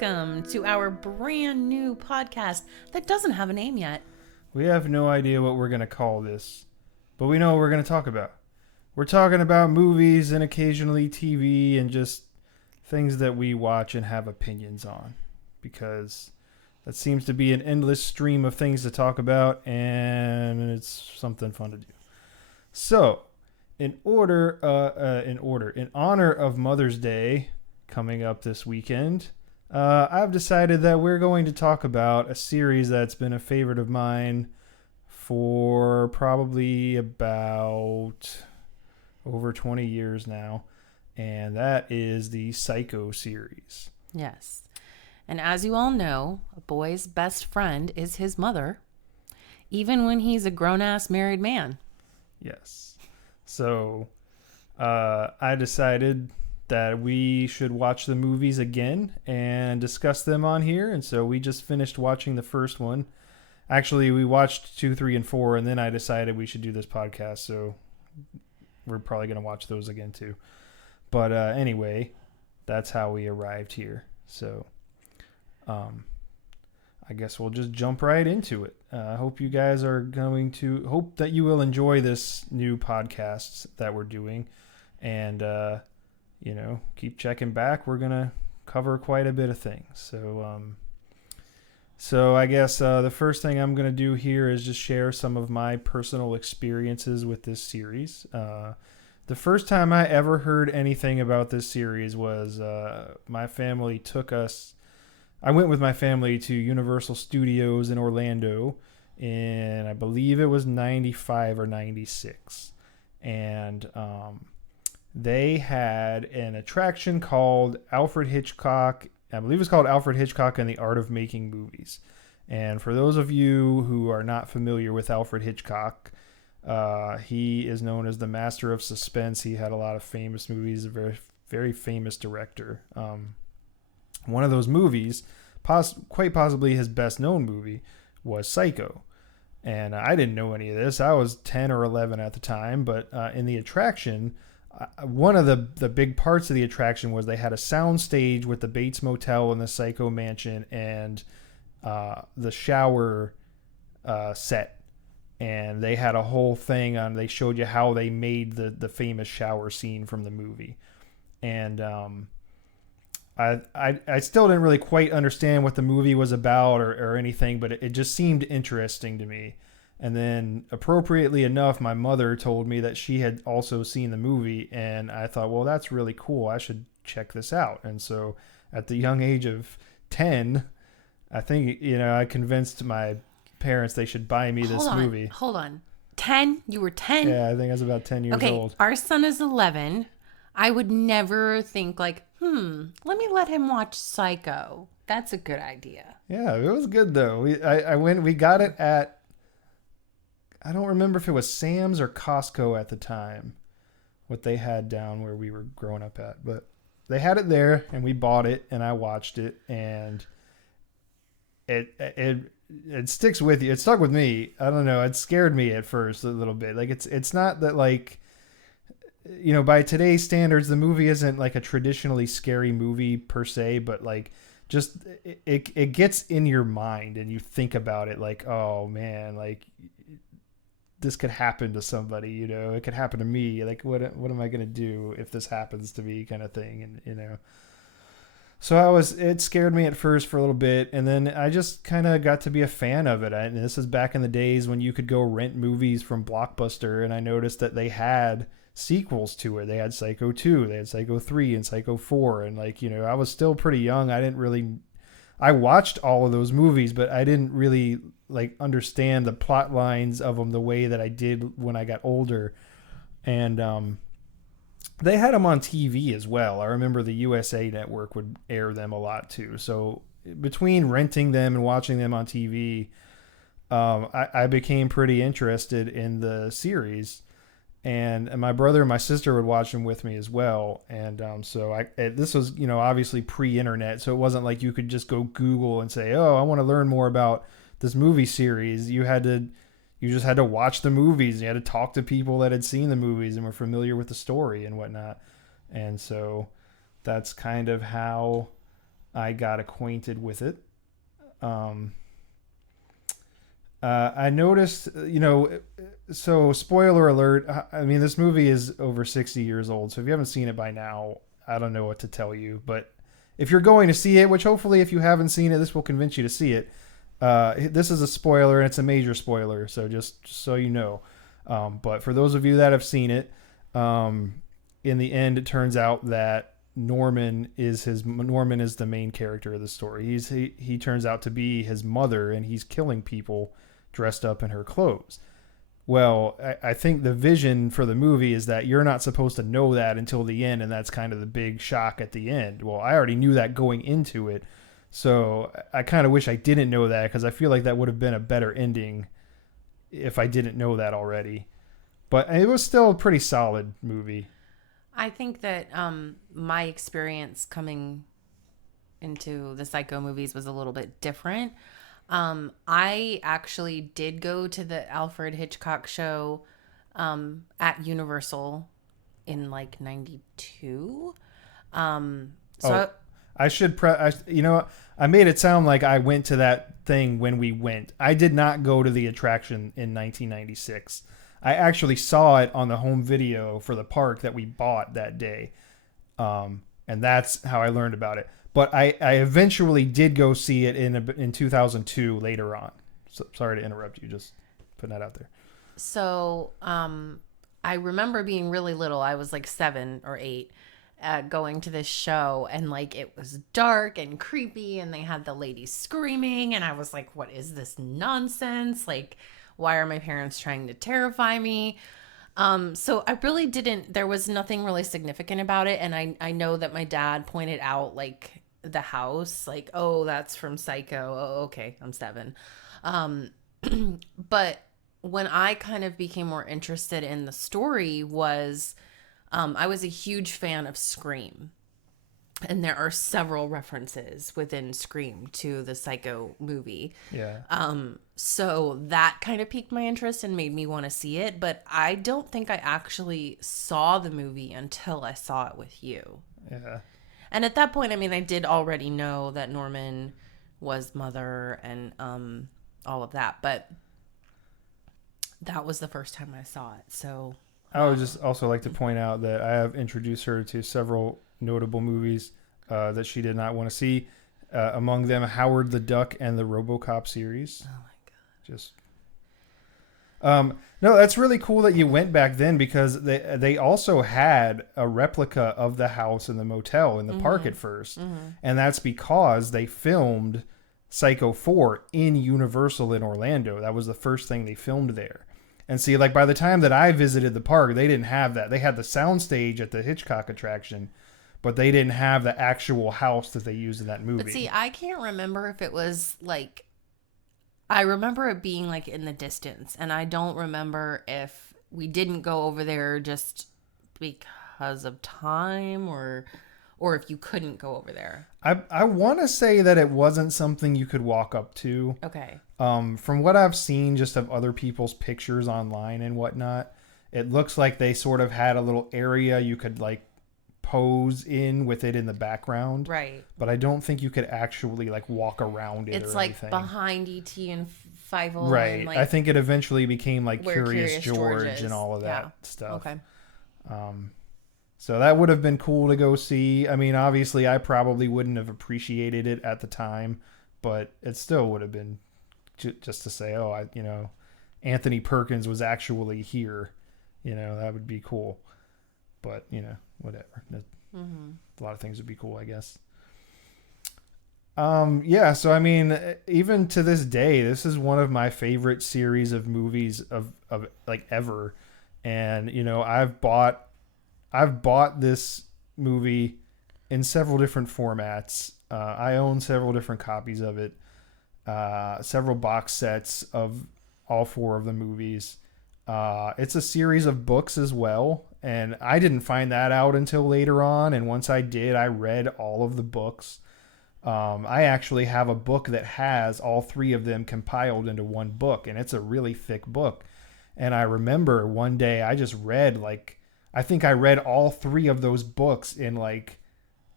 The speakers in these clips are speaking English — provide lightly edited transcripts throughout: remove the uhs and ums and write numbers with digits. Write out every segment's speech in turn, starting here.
welcome to our brand new podcast that doesn't have a name yet. We have no idea what we're going to call this, but we know what we're going to talk about. We're talking about movies and occasionally TV and just things that we watch and have opinions on, because that seems to be an endless stream of things to talk about, and it's something fun to do. So, in honor of Mother's Day coming up this weekend, I've decided that we're going to talk about a series that's been a favorite of mine for probably about over 20 years now, and that is the Psycho series. Yes. And as you all know, a boy's best friend is his mother, even when he's a grown-ass married man. Yes. So I decided that we should watch the movies again and discuss them on here. And so we just finished watching the first one. Actually, we watched 2, 3, and 4, and then I decided we should do this podcast. So we're probably going to watch those again too. But anyway, that's how we arrived here. So I guess we'll just jump right into it. I hope you guys are hope that you will enjoy this new podcast that we're doing. And, keep checking back. We're going to cover quite a bit of things. So I guess the first thing I'm going to do here is just share some of my personal experiences with this series. The first time I ever heard anything about this series was my family took us. I went with my family to Universal Studios in Orlando in, I believe it was 95 or 96. And they had an attraction called Alfred Hitchcock. I believe it's called Alfred Hitchcock and the Art of Making Movies. And for those of you who are not familiar with Alfred Hitchcock, he is known as the master of suspense. He had a lot of famous movies, a very, very famous director. One of those movies, quite possibly his best known movie, was Psycho. And I didn't know any of this. I was 10 or 11 at the time, but in the attraction, one of the big parts of the attraction was they had a sound stage with the Bates Motel and the Psycho Mansion and the shower set. And they had a whole thing on, they showed you how they made the famous shower scene from the movie. And I still didn't really quite understand what the movie was about or anything, but it just seemed interesting to me. And then, appropriately enough, my mother told me that she had also seen the movie, and I thought, well, that's really cool. I should check this out. And so, at the young age of 10, I think, I convinced my parents they should buy me this movie. Hold on. 10? You were 10? Yeah, I think I was about 10 years old. Our son is 11. I would never think let me let him watch Psycho. That's a good idea. Yeah, it was good though. We got it at, I don't remember if it was Sam's or Costco at the time, what they had down where we were growing up at, but they had it there and we bought it and I watched it, and it sticks with you. It stuck with me. I don't know. It scared me at first a little bit. Like it's not that like, by today's standards, the movie isn't like a traditionally scary movie per se, but like just it gets in your mind and you think about it like, oh man, like this could happen to somebody, it could happen to me. Like what am I going to do if this happens to me, kind of thing. And, so it scared me at first for a little bit, and then I just kind of got to be a fan of it. And this is back in the days when you could go rent movies from Blockbuster, and I noticed that they had sequels to it. They had Psycho 2, they had Psycho 3, and Psycho 4. And I was still pretty young. I watched all of those movies, but I didn't really understand the plot lines of them the way that I did when I got older. And they had them on TV as well. I remember the USA Network would air them a lot too. So between renting them and watching them on TV, I became pretty interested in the series. And my brother and my sister would watch them with me as well. And so this was, obviously pre-internet. So it wasn't like you could just go Google and say, oh, I want to learn more about this movie series. You just had to watch the movies. You had to talk to people that had seen the movies and were familiar with the story and whatnot. And so that's kind of how I got acquainted with it. Um, I noticed, so spoiler alert. I mean, this movie is over 60 years old. So if you haven't seen it by now, I don't know what to tell you. But if you're going to see it, which hopefully if you haven't seen it, this will convince you to see it. This is a spoiler, and it's a major spoiler. So just so you know. But for those of you that have seen it, in the end, it turns out that Norman is the main character of the story. He turns out to be his mother, and he's killing people dressed up in her clothes. Well, I think the vision for the movie is that you're not supposed to know that until the end, and that's kind of the big shock at the end. Well, I already knew that going into it, so I kind of wish I didn't know that, because I feel like that would have been a better ending if I didn't know that already. But it was still a pretty solid movie. I think that my experience coming into the Psycho movies was a little bit different. I actually did go to the Alfred Hitchcock show at Universal in like 92. I should I made it sound like I went to that thing when we went. I did not go to the attraction in 1996. I actually saw it on the home video for the park that we bought that day. And that's how I learned about it. But I eventually did go see it in 2002 later on. So, sorry to interrupt you. Just putting that out there. So I remember being really little. I was like 7 or 8 going to this show. And like it was dark and creepy. And they had the ladies screaming. And I was like, what is this nonsense? Like, why are my parents trying to terrify me? So I really didn't, there was nothing really significant about it. And I know that my dad pointed out like the house, like, oh, that's from Psycho. Oh, okay, I'm 7. But when I kind of became more interested in the story was, I was a huge fan of Scream. And there are several references within Scream to the Psycho movie. Yeah. So that kind of piqued my interest and made me want to see it. But I don't think I actually saw the movie until I saw it with you. Yeah. And at that point, I mean, I did already know that Norman was mother and all of that. But that was the first time I saw it. So I would just also like to point out that I have introduced her to several notable movies that she did not want to see. Among them, Howard the Duck and the RoboCop series. Oh my god! Just no, that's really cool that you went back then, because they also had a replica of the house in the motel in the park at first, and that's because they filmed Psycho 4 in Universal in Orlando. That was the first thing they filmed there. And see, like by the time that I visited the park, they didn't have that. They had the soundstage at the Hitchcock attraction, but they didn't have the actual house that they used in that movie. But see, I can't remember if it was like, I remember it being like in the distance, and I don't remember if we didn't go over there just because of time or if you couldn't go over there. I want to say that it wasn't something you could walk up to. Okay. From what I've seen just of other people's pictures online and whatnot, it looks like they sort of had a little area you could like pose in with it in the background. Right. But I don't think you could actually like walk around it. It's or like anything. Behind E.T. and Fievel. Right. And like I think it eventually became like where Curious George is. and all of that stuff. Okay. So that would have been cool to go see. I mean, obviously, I probably wouldn't have appreciated it at the time, but it still would have been just to say, oh, Anthony Perkins was actually here. That would be cool. But, whatever. A lot of things would be cool, I guess. Yeah, so I mean, even to this day, this is one of my favorite series of movies of like ever. And, I've bought this movie in several different formats. I own several different copies of it, several box sets of all 4 of the movies. It's a series of books as well, and I didn't find that out until later on. And once I did, I read all of the books. I actually have a book that has all 3 of them compiled into one book, and it's a really thick book. And I remember one day I just read I think I read all 3 of those books in like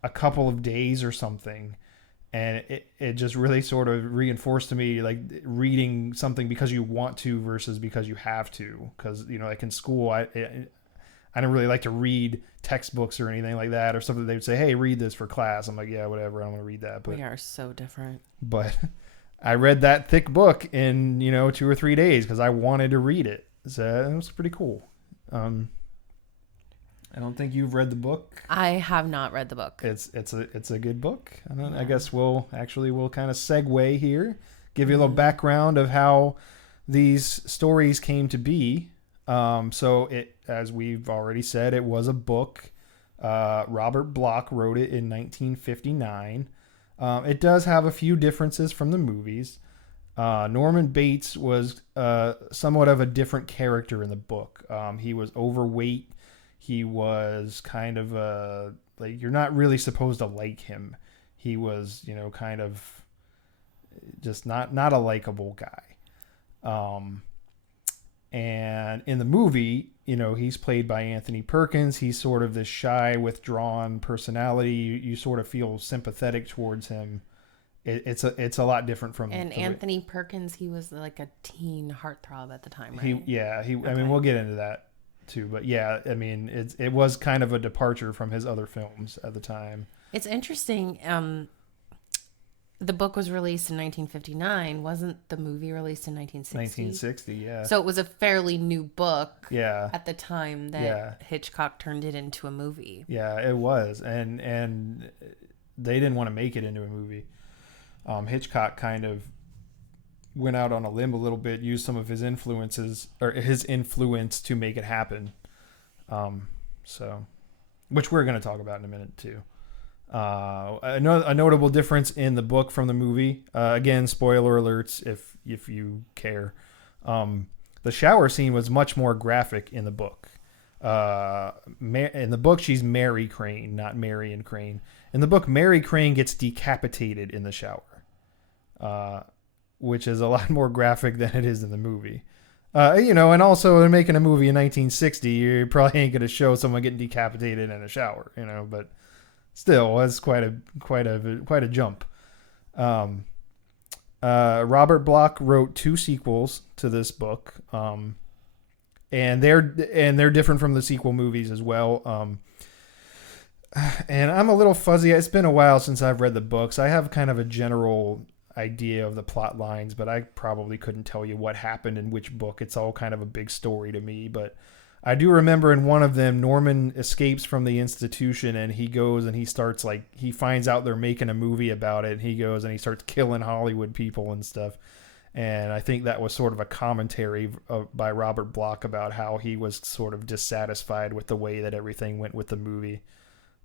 a couple of days or something. And it just really sort of reinforced to me, like, reading something because you want to versus because you have to. Because, you know, like in school, I don't really like to read textbooks or anything like that, or something. They would say, hey, read this for class. I'm like, yeah, whatever, I don't want to read that. But we are so different. But I read that thick book in, 2 or 3 days because I wanted to read it. So it was pretty cool. I don't think you've read the book. I have not read the book. It's a good book. I guess we'll kind of segue here, give you a little background of how these stories came to be. So it, as we've already said, it was a book. Robert Bloch wrote it in 1959. It does have a few differences from the movies. Norman Bates was somewhat of a different character in the book. He was overweight. He was kind of like, you're not really supposed to like him. He was, kind of just not a likable guy. And in the movie, he's played by Anthony Perkins. He's sort of this shy, withdrawn personality. You sort of feel sympathetic towards him. It's a lot different from. And Anthony Perkins, he was like a teen heartthrob at the time, right? I mean, we'll get into that too, but yeah, I mean, it was kind of a departure from his other films at the time. It's interesting. The book was released in 1959. Wasn't the movie released in 1960? 1960, yeah. So it was a fairly new book. Yeah. At the time that Hitchcock turned it into a movie. Yeah, it was, and they didn't want to make it into a movie. Hitchcock kind of went out on a limb a little bit, used some of his influence to make it happen. So, which we're going to talk about in a minute too. A notable difference in the book from the movie. Again, spoiler alerts if you care. The shower scene was much more graphic in the book. In the book, she's Mary Crane, not Marion Crane. In the book, Mary Crane gets decapitated in the shower, which is a lot more graphic than it is in the movie. And also they're making a movie in 1960. You probably ain't going to show someone getting decapitated in a shower, but still, it's quite a jump. Robert Bloch wrote 2 sequels to this book, and they're different from the sequel movies as well. And I'm a little fuzzy. It's been a while since I've read the books. I have kind of a general idea of the plot lines, but I probably couldn't tell you what happened in which book. It's all kind of a big story to me, but I do remember in one of them, Norman escapes from the institution and he goes and he starts, like, he finds out they're making a movie about it, and he goes and he starts killing Hollywood people and stuff. And I think that was sort of a commentary by Robert Bloch about how he was sort of dissatisfied with the way that everything went with the movie.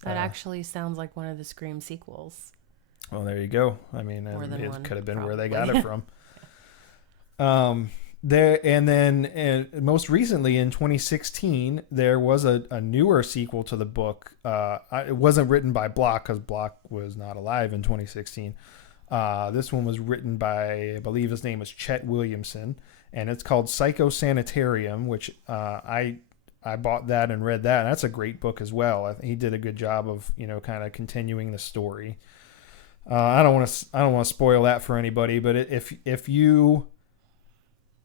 That actually sounds like one of the Scream sequels. Well, there you go. I mean, it could have been where they got it from. Most recently in 2016, there was a newer sequel to the book. It wasn't written by Bloch because Bloch was not alive in 2016. This one was written by, I believe his name is Chet Williamson, and it's called Psychosanitarium, which I bought that and read that, and that's a great book as well. I think he did a good job of, kind of continuing the story. I don't want to spoil that for anybody, but if you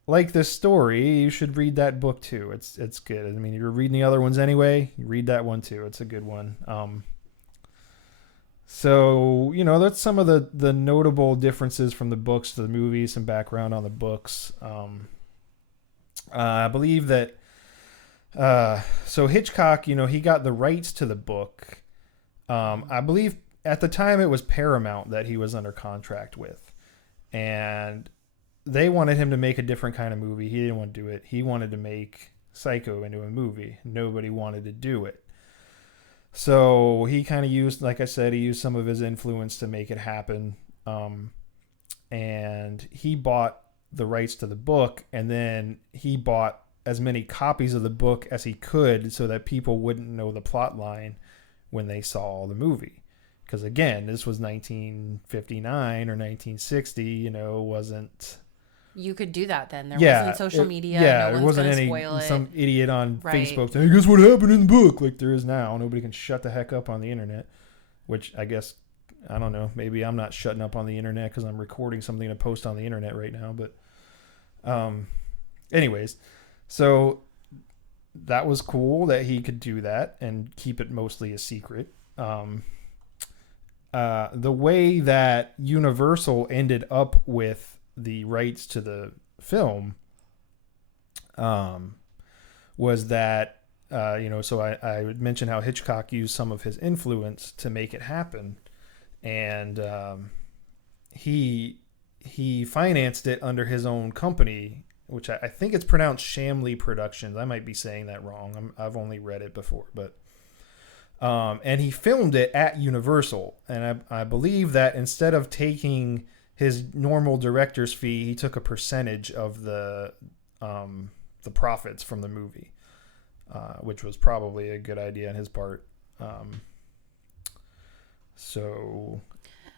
like this story, you should read that book too. It's good. I mean, you're reading the other ones anyway. You read that one too. It's a good one. So, that's some of the notable differences from the books to the movies, some background on the books. I believe that so Hitchcock, he got the rights to the book. I believe at the time it was Paramount that he was under contract with, and they wanted him to make a different kind of movie. He didn't want to do it. He wanted to make Psycho into a movie. Nobody wanted to do it. So he kind of used, like I said, he used some of his influence to make it happen. And he bought the rights to the book, and then he bought as many copies of the book as he could so that people wouldn't know the plot line when they saw the movie. Because again, this was 1959 or 1960, wasn't... You could do that then. There wasn't social media. Yeah, there wasn't some idiot on Facebook saying, guess what happened in the book? Like there is now. Nobody can shut the heck up on the internet, which I guess I don't know. Maybe I'm not shutting up on the internet because I'm recording something to post on the internet right now. But, anyways, so that was cool that he could do that and keep it mostly a secret. The way that Universal ended up with the rights to the film, was that, so I mentioned how Hitchcock used some of his influence to make it happen. And he financed it under his own company, which I think it's pronounced Shamley Productions. I might be saying that wrong. I've only read it before, but and he filmed it at Universal. And I believe that instead of taking his normal director's fee, he took a percentage of the profits from the movie, which was probably a good idea on his part. So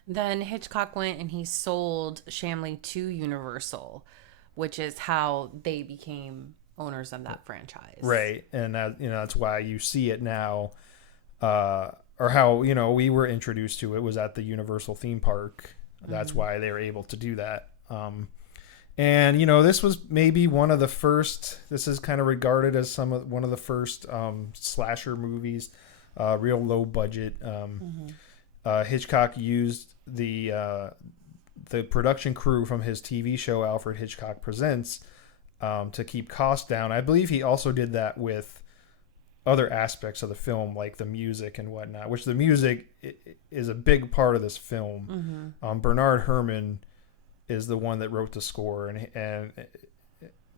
then Hitchcock went and he sold Shamley to Universal, which is how they became owners of that franchise. Right. And that, that's why you see it now, or how, we were introduced to it was at the Universal theme park. That's why they were able to do that. And, this was maybe one of the first, this is kind of regarded as one of the first slasher movies, real low budget. Hitchcock used the production crew from his TV show Alfred Hitchcock Presents to keep costs down. I believe he also did that with other aspects of the film, like the music and whatnot, which the music is a big part of this film. Bernard Herrmann is the one that wrote the score, and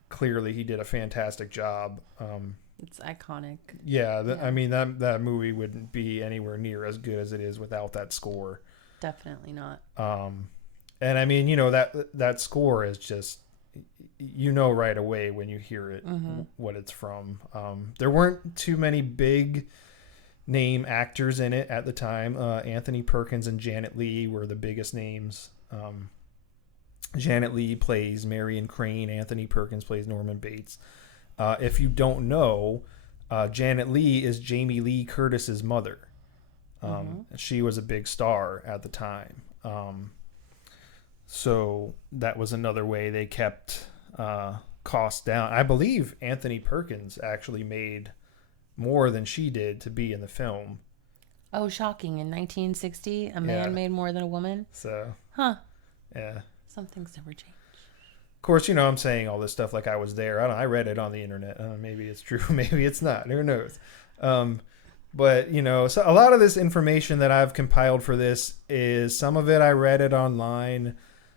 clearly he did a fantastic job. It's iconic. Yeah. I mean, that movie wouldn't be anywhere near as good as it is without that score. Definitely not. And I mean, that score is just, right away when you hear it, what it's from. There weren't too many big name actors in it at the time. Anthony Perkins and Janet Leigh were the biggest names. Janet Leigh plays Marion Crane. Anthony Perkins plays Norman Bates. If you don't know, Janet Leigh is Jamie Lee Curtis's mother. She was a big star at the time. So that was another way they kept costs down. I believe Anthony Perkins actually made more than she did to be in the film. Oh, shocking. In 1960, a man made more than a woman? So. Huh. Yeah. Some things never change. Of course, I'm saying all this stuff like I was there. I read it on the internet. Maybe it's true. Maybe it's not. Who knows? But, so a lot of this information that I've compiled for this is some of it I read it online.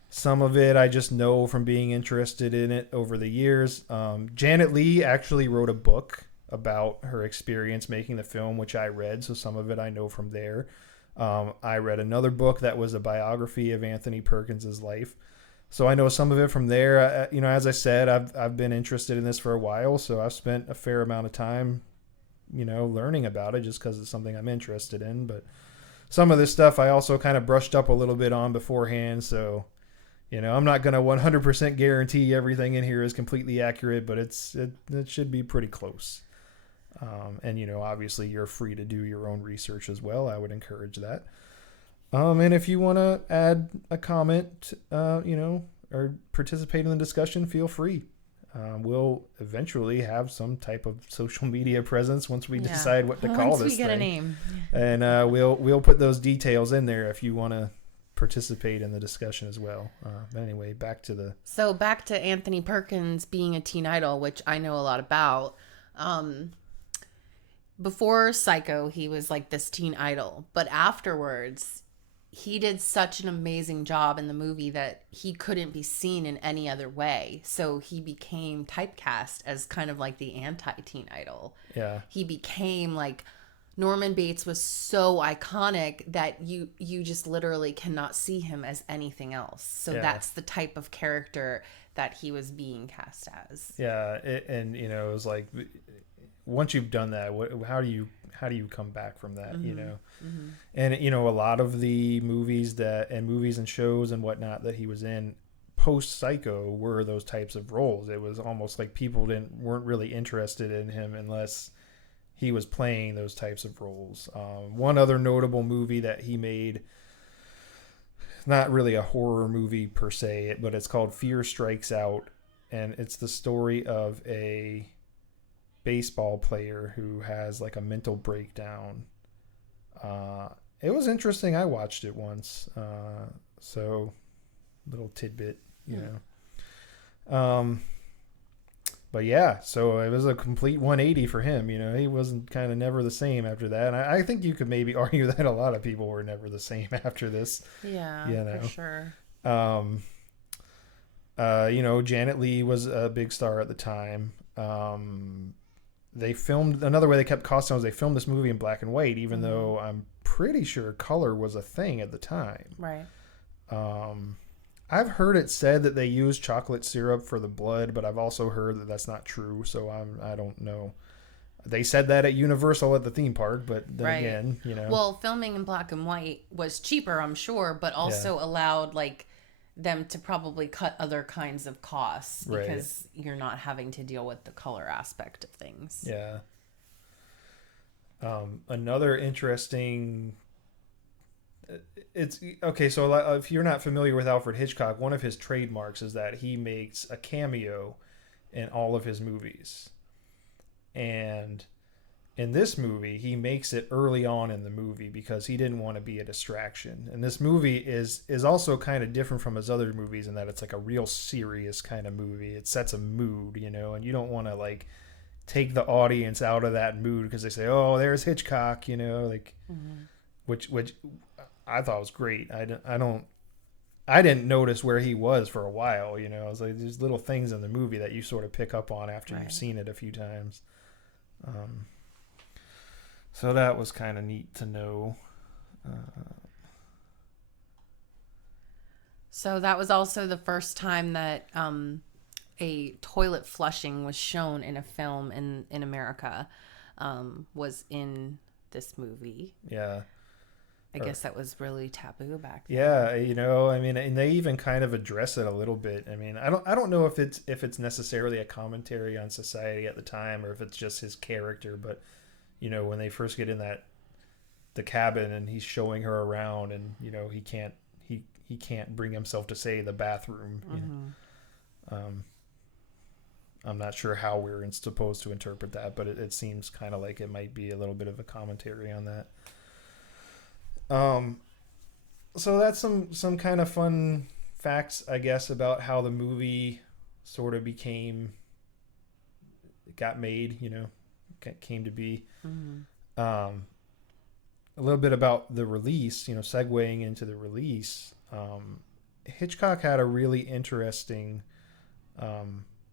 Some of it I just know from being interested in it over the years. Janet Leigh actually wrote a book about her experience making the film, which I read. So some of it I know from there. I read another book that was a biography of Anthony Perkins' life. So I know some of it from there. As I said, I've been interested in this for a while, so I've spent a fair amount of time, learning about it just because it's something I'm interested in. But some of this stuff I also kind of brushed up a little bit on beforehand. So, I'm not going to 100% guarantee everything in here is completely accurate, but it should be pretty close. And, obviously you're free to do your own research as well. I would encourage that. And if you want to add a comment, or participate in the discussion, feel free. We'll eventually have some type of social media presence once we decide what to call this thing. Once we get a name. And we'll put those details in there if you want to participate in the discussion as well. But anyway, back to Anthony Perkins being a teen idol, which I know a lot about. Before Psycho, he was like this teen idol, but afterwards he did such an amazing job in the movie that he couldn't be seen in any other way. So he became typecast as kind of like the anti-teen idol. Yeah. He became like, Norman Bates was so iconic that you just literally cannot see him as anything else. So that's the type of character that he was being cast as. Yeah. And it was like, once you've done that, how do you come back from that? And a lot of the movies and shows and whatnot that he was in post Psycho were those types of roles. It was almost like people weren't really interested in him unless he was playing those types of roles. One other notable movie that he made not really a horror movie per se, but it's called Fear Strikes Out, and it's the story of a baseball player who has like a mental breakdown. It was interesting. I watched it once, so little tidbit, But yeah, so it was a complete 180 for him. He wasn't kind of never the same after that. And I think you could maybe argue that a lot of people were never the same after this. Yeah, for sure. Janet Leigh was a big star at the time. They filmed, another way they kept costs down was they filmed this movie in black and white, even though I'm pretty sure color was a thing at the time. Right. I've heard it said that they used chocolate syrup for the blood, but I've also heard that that's not true, so I don't know. They said that at Universal at the theme park, but then again, Well, filming in black and white was cheaper, I'm sure, but also allowed like them to probably cut other kinds of costs because you're not having to deal with the color aspect of things. Yeah. Another interesting... It's okay. So if you're not familiar with Alfred Hitchcock, one of his trademarks is that he makes a cameo in all of his movies. And in this movie, he makes it early on in the movie because he didn't want to be a distraction. And this movie is also kind of different from his other movies in that it's like a real serious kind of movie. It sets a mood, and you don't want to like take the audience out of that mood because they say, "Oh, there's Hitchcock," which I thought was great. I didn't notice where he was for a while. It was like there's little things in the movie that you sort of pick up on after you've seen it a few times. So that was kind of neat to know. So that was also the first time that a toilet flushing was shown in a film in America, was in this movie. Yeah. I guess that was really taboo back then. Yeah, and they even kind of address it a little bit. I don't know if it's necessarily a commentary on society at the time or if it's just his character, but when they first get in the cabin and he's showing her around and he can't bring himself to say the bathroom. I'm not sure how we're supposed to interpret that, but it seems kind of like it might be a little bit of a commentary on that. So that's some kind of fun facts, I guess, about how the movie sort of got made, came to be. A little bit about the release, segueing into the release. Hitchcock had a really interesting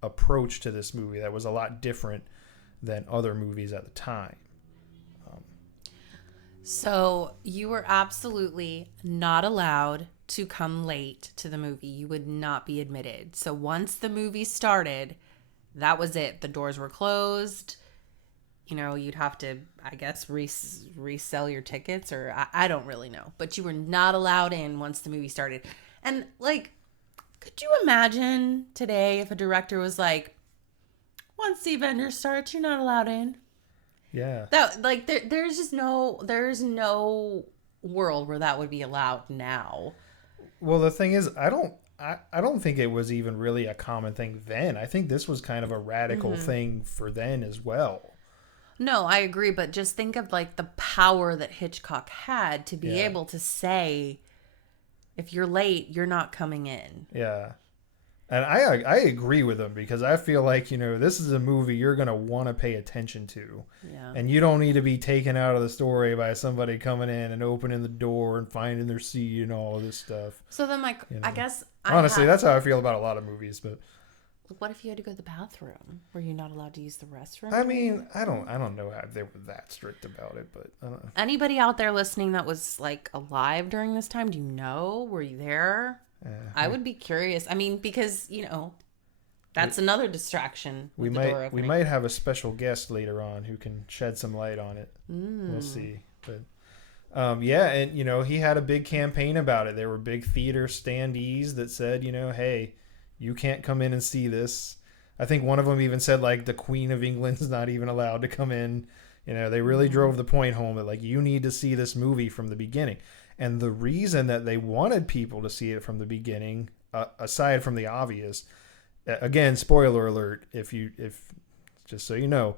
approach to this movie that was a lot different than other movies at the time. So you were absolutely not allowed to come late to the movie. You would not be admitted. So once the movie started, that was it. The doors were closed. You'd have to, I guess, resell your tickets, or I don't really know. But you were not allowed in once the movie started. And, could you imagine today if a director was like, once the Avengers starts, you're not allowed in? Yeah. That there's no world where that would be allowed now. Well, the thing is, I don't think it was even really a common thing then. I think this was kind of a radical thing for then as well. No, I agree, but just think of the power that Hitchcock had to be able to say, if you're late, you're not coming in. Yeah. And I agree with him because I feel like, this is a movie you're going to want to pay attention to. Yeah. And you don't need to be taken out of the story by somebody coming in and opening the door and finding their seat and all this stuff. So then, I guess... Honestly, that's how I feel about a lot of movies. But what if you had to go to the bathroom? Were you not allowed to use the restroom? I don't know how they were that strict about it, but I don't know. Anybody out there listening that was, alive during this time, do you know? Were you there? I would be curious. Because that's another distraction. We might have a special guest later on who can shed some light on it. We'll see. But and he had a big campaign about it. There were big theater standees that said, hey, you can't come in and see this. I think one of them even said the Queen of England's not even allowed to come in. They really drove the point home that you need to see this movie from the beginning. And the reason that they wanted people to see it from the beginning, aside from the obvious, again, spoiler alert, if just so you know,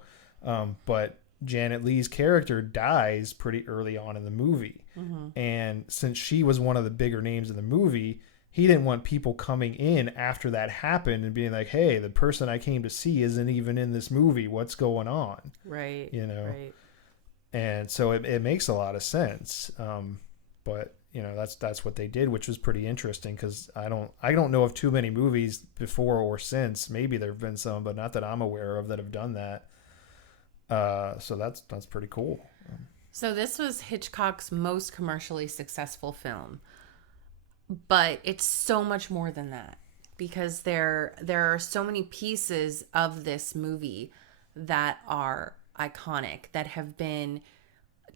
but Janet Leigh's character dies pretty early on in the movie. Mm-hmm. And since she was one of the bigger names in the movie, he didn't want people coming in after that happened and being like, hey, the person I came to see isn't even in this movie. What's going on? Right. You know? Right. And so it makes a lot of sense. But you know, that's what they did, which was pretty interesting because I don't know of too many movies before or since. Maybe there have been some, but not that I'm aware of that have done that. So that's pretty cool. So this was Hitchcock's most commercially successful film, but it's so much more than that because there are so many pieces of this movie that are iconic that have been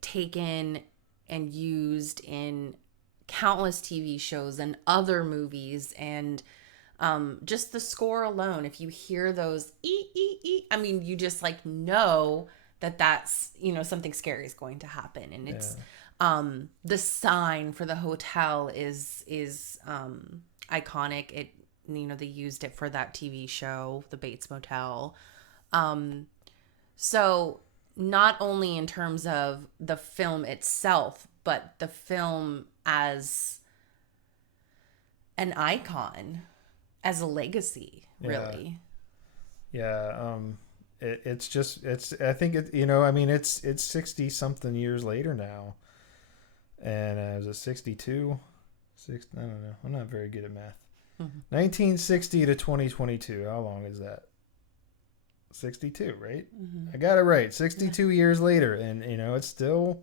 taken and used in countless TV shows and other movies. And just the score alone, if you hear those I mean, you just like know that that's, you know, something scary is going to happen. And it's the sign for the hotel is iconic. It, you know, they used it for that TV show, The Bates Motel. So not only in terms of the film itself, but the film as an icon, as a legacy, really. Yeah. It's I think it, you know, I mean, it's 60 something years later now. And was it 62? I don't know. I'm not very good at math. 1960 to 2022. How long is that? 62, right? I got it right. 62 years later, and you know, it's still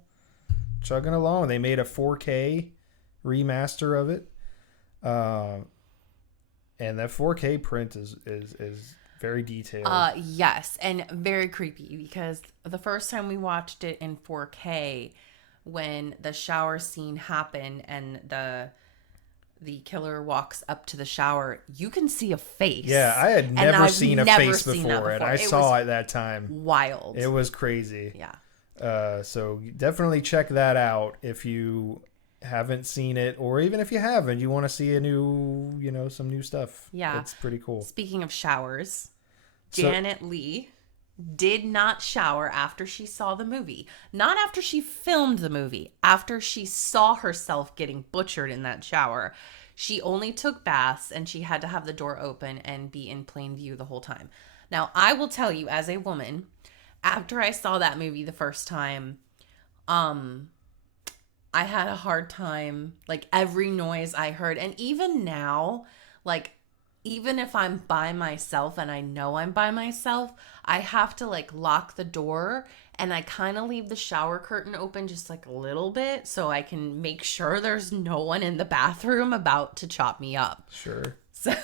chugging along. They made a 4K remaster of it. And that 4K print is very detailed. Yes, and very creepy because the first time we watched it in 4K, when the shower scene happened and the killer walks up to the shower, you can see a face. Yeah, I had never seen a face before, and I saw it that time. Wild. It was crazy. Yeah. So definitely check that out if you haven't seen it, or even if you haven't, you want to see a new, you know, some new stuff. Yeah. It's pretty cool. Speaking of showers, Janet Leigh did not shower after she saw the movie. Not after she filmed the movie. After she saw herself getting butchered in that shower. She only took baths and she had to have the door open and be in plain view the whole time. Now, I will tell you as a woman, after I saw that movie the first time, I had a hard time, like every noise I heard. And even now, like, even if I'm by myself and I know I'm by myself, I have to like lock the door and I kind of leave the shower curtain open just like a little bit so I can make sure there's no one in the bathroom about to chop me up. Sure. So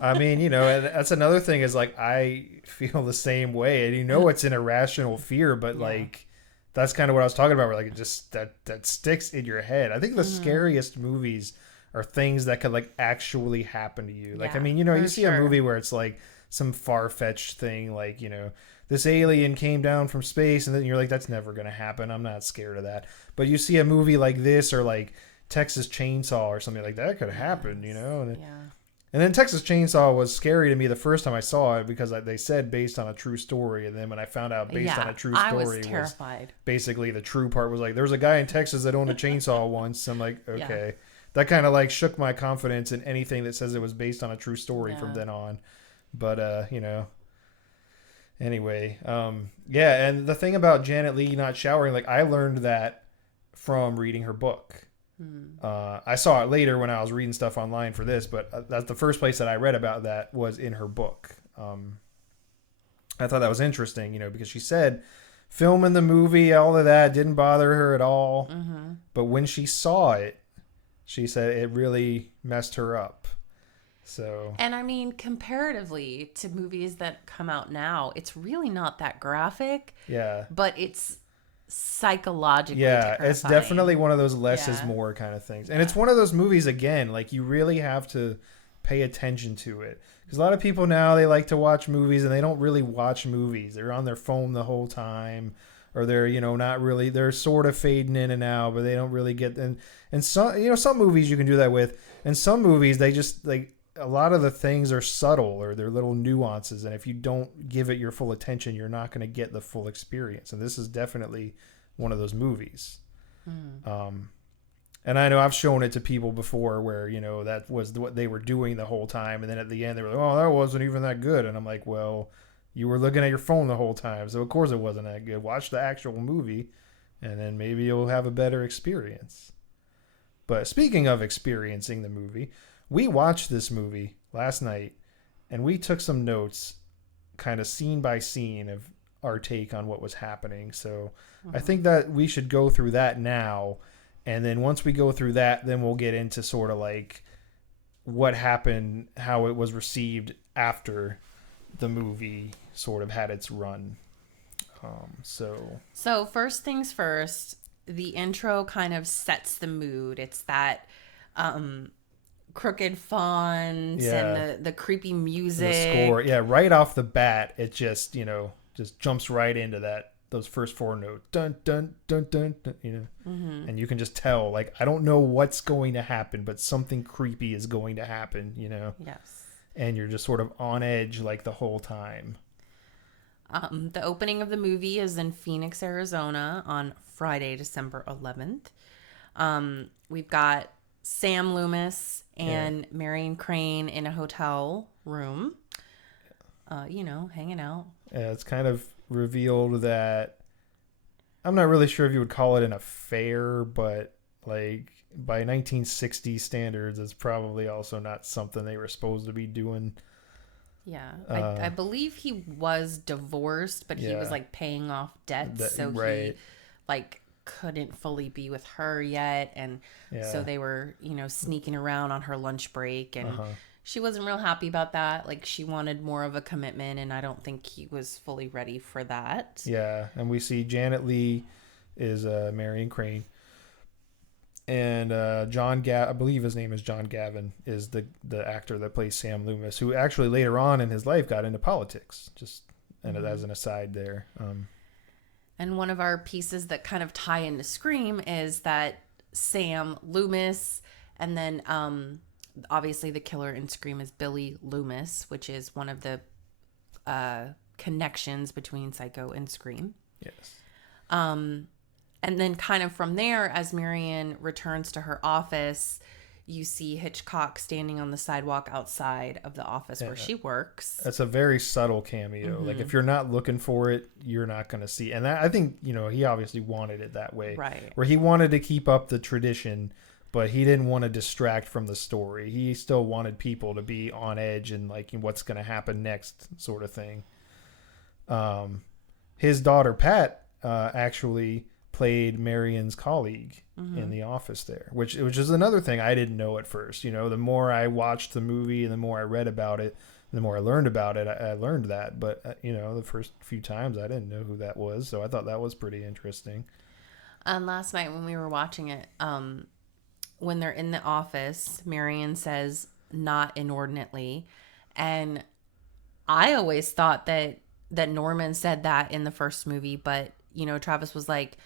I mean, you know, that's another thing is like I feel the same way, and you know it's an irrational fear, but like that's kind of what I was talking about, where like it just that sticks in your head. I think the scariest movies are things that could like actually happen to you. Like, I mean, you know, you see a movie where it's like some far-fetched thing, like, you know, this alien came down from space, and then you're like, that's never going to happen. I'm not scared of that. But you see a movie like this, or like Texas Chainsaw or something like that could happen, you know? And then Texas Chainsaw was scary to me the first time I saw it because they said based on a true story. And then when I found out based on a true story, I was terrified. Basically the true part was like, there was a guy in Texas that owned a chainsaw once. I'm like, okay. Yeah. That kind of like shook my confidence in anything that says it was based on a true story from then on. But, you know, anyway, yeah. And the thing about Janet Leigh not showering, like I learned that from reading her book. I saw it later when I was reading stuff online for this, but that's the first place that I read about that was in her book. I thought that was interesting, you know, because she said filming the movie, all of that didn't bother her at all. But when she saw it, she said it really messed her up. So, and I mean, comparatively to movies that come out now, it's really not that graphic. Yeah. But it's psychologically terrifying. It's definitely one of those less is more kind of things. And it's one of those movies, again, like you really have to pay attention to it. Because a lot of people now, they like to watch movies and they don't really watch movies. They're on their phone the whole time. or they're, not really, they're sort of fading in and out, but they don't really get, and some, some movies you can do that with, and some movies they just like, a lot of the things are subtle or they're little nuances, and if you don't give it your full attention, you're not going to get the full experience. And this is definitely one of those movies. And I know I've shown it to people before where, that was what they were doing the whole time. And then at the end, they were like, oh, that wasn't even that good. And I'm like, well, you were looking at your phone the whole time. So, of course, it wasn't that good. Watch the actual movie, and then maybe you'll have a better experience. But speaking of experiencing the movie, we watched this movie last night, and we took some notes kind of scene by scene of our take on what was happening. So I think that we should go through that now. And then once we go through that, then we'll get into sort of like what happened, how it was received after the movie sort of had its run. So first things first, the intro kind of sets the mood. It's that crooked fonts and the creepy music. The score, right off the bat, it just, just jumps right into those first 4 notes, dun dun dun dun, dun and you can just tell, like, I don't know what's going to happen, but something creepy is going to happen, Yes. And you're just sort of on edge like the whole time. The opening of the movie is in Phoenix, Arizona on Friday, December 11th. We've got Sam Loomis and Marion Crane in a hotel room, hanging out. Yeah, it's kind of revealed that I'm not really sure if you would call it an affair, but like by 1960 standards, it's probably also not something they were supposed to be doing. Yeah, I believe he was divorced, but he was like paying off debts, so he like couldn't fully be with her yet, and so they were sneaking around on her lunch break, and she wasn't real happy about that. Like, she wanted more of a commitment, and I don't think he was fully ready for that. Yeah, and we see Janet Leigh is Marion Crane, and I believe his name is John Gavin, is the actor that plays Sam Loomis, who actually later on in his life got into politics. Just as an aside there. And one of our pieces that kind of tie into Scream is that Sam Loomis, and then obviously the killer in Scream is Billy Loomis, which is one of the connections between Psycho and Scream. Yes. And then kind of from there, as Marion returns to her office, you see Hitchcock standing on the sidewalk outside of the office where she works. That's a very subtle cameo. Like, if you're not looking for it, you're not going to see. And I think, he obviously wanted it that way. Right. Where he wanted to keep up the tradition, but he didn't want to distract from the story. He still wanted people to be on edge and like, what's going to happen next sort of thing. His daughter, Pat, actually played Marion's colleague in the office there, which is another thing I didn't know at first. The more I watched the movie and the more I read about it, the more I learned about it, I learned that. But, the first few times I didn't know who that was. So I thought that was pretty interesting. And last night when we were watching it, when they're in the office, Marion says, not inordinately. And I always thought that Norman said that in the first movie, but, Travis was like,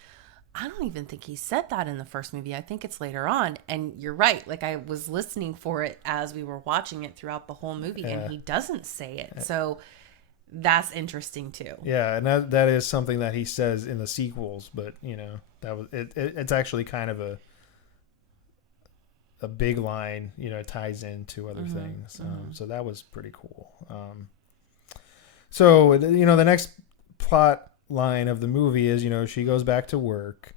I don't even think he said that in the first movie. I think it's later on. And you're right. Like, I was listening for it as we were watching it throughout the whole movie, and he doesn't say it. So that's interesting too. Yeah, and that is something that he says in the sequels, but that was it's actually kind of a big line, it ties into other things. So that was pretty cool. So the next plot line of the movie is, she goes back to work.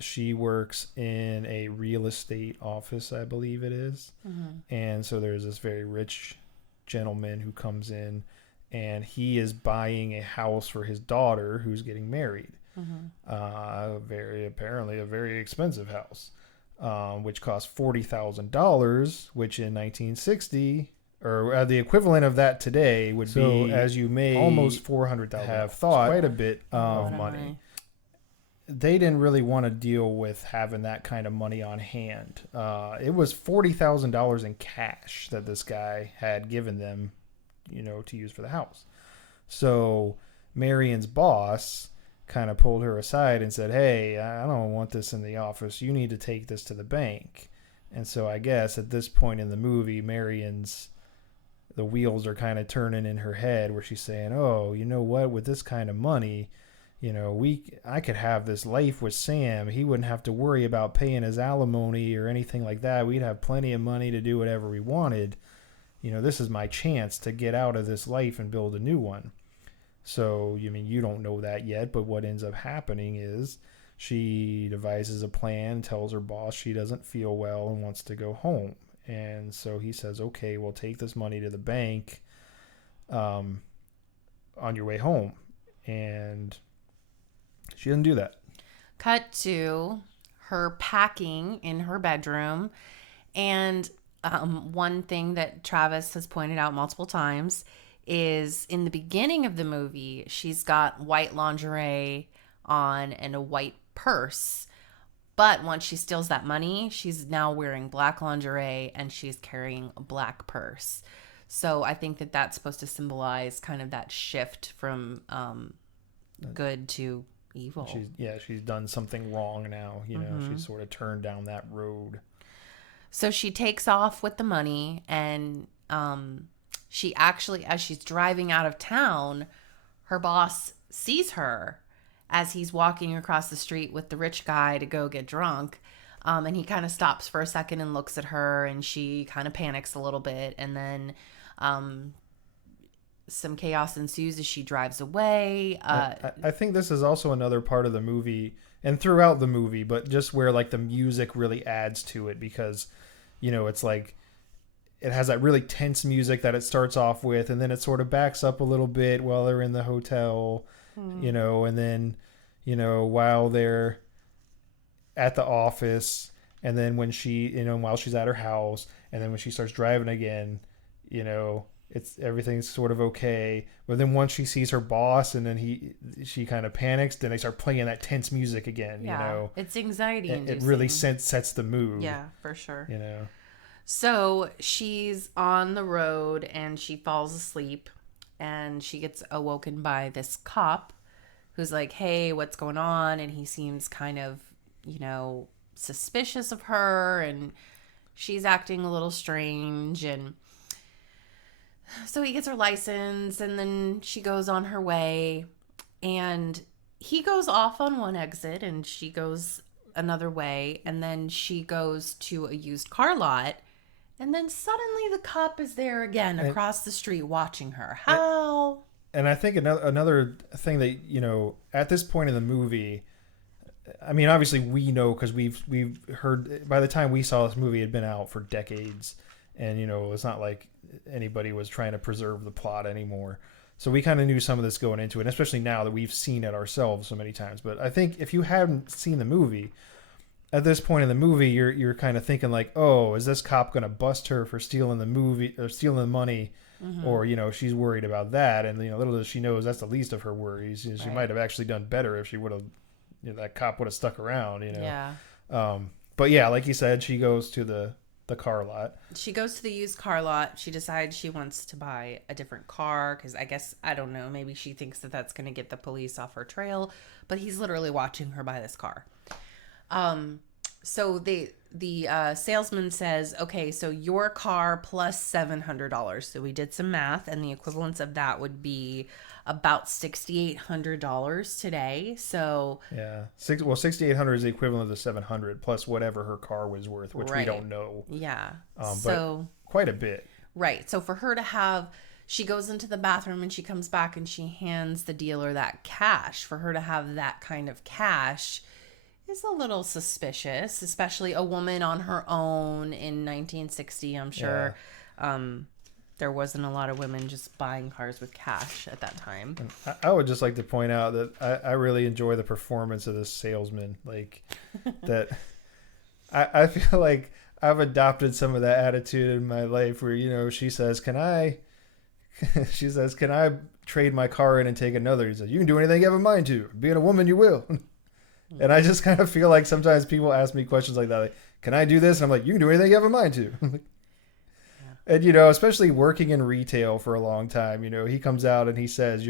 She works in a real estate office, I believe it is. And so there's this very rich gentleman who comes in, and he is buying a house for his daughter who's getting married. Apparently a very expensive house, which costs $40,000, which in 1960, or the equivalent of that today, would be, as you may almost $400,000 have thought, quite a bit of money. They didn't really want to deal with having that kind of money on hand. It was $40,000 in cash that this guy had given them, to use for the house. So Marion's boss kind of pulled her aside and said, hey, I don't want this in the office. You need to take this to the bank. And so I guess at this point in the movie, the wheels are kind of turning in her head where she's saying, oh, you know what, with this kind of money, I could have this life with Sam. He wouldn't have to worry about paying his alimony or anything like that. We'd have plenty of money to do whatever we wanted. This is my chance to get out of this life and build a new one. So, you don't know that yet, but what ends up happening is she devises a plan, tells her boss she doesn't feel well and wants to go home. And so he says, okay, we'll take this money to the bank on your way home. And she doesn't do that. Cut to her packing in her bedroom. And one thing that Travis has pointed out multiple times is in the beginning of the movie, she's got white lingerie on and a white purse. But once she steals that money, she's now wearing black lingerie and she's carrying a black purse. So I think that that's supposed to symbolize kind of that shift from good to evil. She's done something wrong now. She's sort of turned down that road. So she takes off with the money, and she actually, as she's driving out of town, her boss sees her as he's walking across the street with the rich guy to go get drunk. And he kind of stops for a second and looks at her, and she kind of panics a little bit. And then some chaos ensues as she drives away. I think this is also another part of the movie and throughout the movie, but just where like the music really adds to it, because, it's like, it has that really tense music that it starts off with, and then it sort of backs up a little bit while they're in the hotel, and then, while they're at the office, and then when she, while she's at her house, and then when she starts driving again, everything's sort of okay. But then once she sees her boss, and then she kind of panics, then they start playing that tense music again, It's anxiety inducing. It really sets the mood. Yeah, for sure. So she's on the road and she falls asleep, and she gets awoken by this cop who's like, hey, what's going on? And he seems kind of, suspicious of her, and she's acting a little strange. And so he gets her license, and then she goes on her way, and he goes off on one exit and she goes another way, and then she goes to a used car lot. And then suddenly the cop is there again across the street watching her. How? And I think another thing that, at this point in the movie, I mean, obviously we know because we've heard, by the time we saw this movie, it had been out for decades. And, it's not like anybody was trying to preserve the plot anymore. So we kind of knew some of this going into it, especially now that we've seen it ourselves so many times. But I think if you hadn't seen the movie, at this point in the movie, you're kind of thinking like, oh, is this cop going to bust her for stealing the movie or stealing the money? Mm-hmm. Or, she's worried about that. And, little does she knows that's the least of her worries. She might have actually done better if she would have, that cop would have stuck around, Yeah. But yeah, like you said, she goes to the car lot. She goes to the used car lot. She decides she wants to buy a different car because I don't know, maybe she thinks that that's going to get the police off her trail. But he's literally watching her buy this car. So the salesman says, okay, so your car plus $700. So we did some math, and the equivalence of that would be about $6,800 today. So yeah, $6,800 is the equivalent of the $700 plus whatever her car was worth, which we don't know. Yeah, but quite a bit. Right. So for her to have, she goes into the bathroom and she comes back and she hands the dealer that cash. For her to have that kind of cash is a little suspicious, especially a woman on her own in 1960. I'm sure there wasn't a lot of women just buying cars with cash at that time. I would just like to point out that I really enjoy the performance of this salesman. Like that, I feel like I've adopted some of that attitude in my life where, she says, can I trade my car in and take another? He says, you can do anything you have a mind to. Being a woman, you will. And I just kind of feel like sometimes people ask me questions like that. Like, can I do this? And I'm like, you can do anything you have a mind to. And, especially working in retail for a long time, he comes out and he says,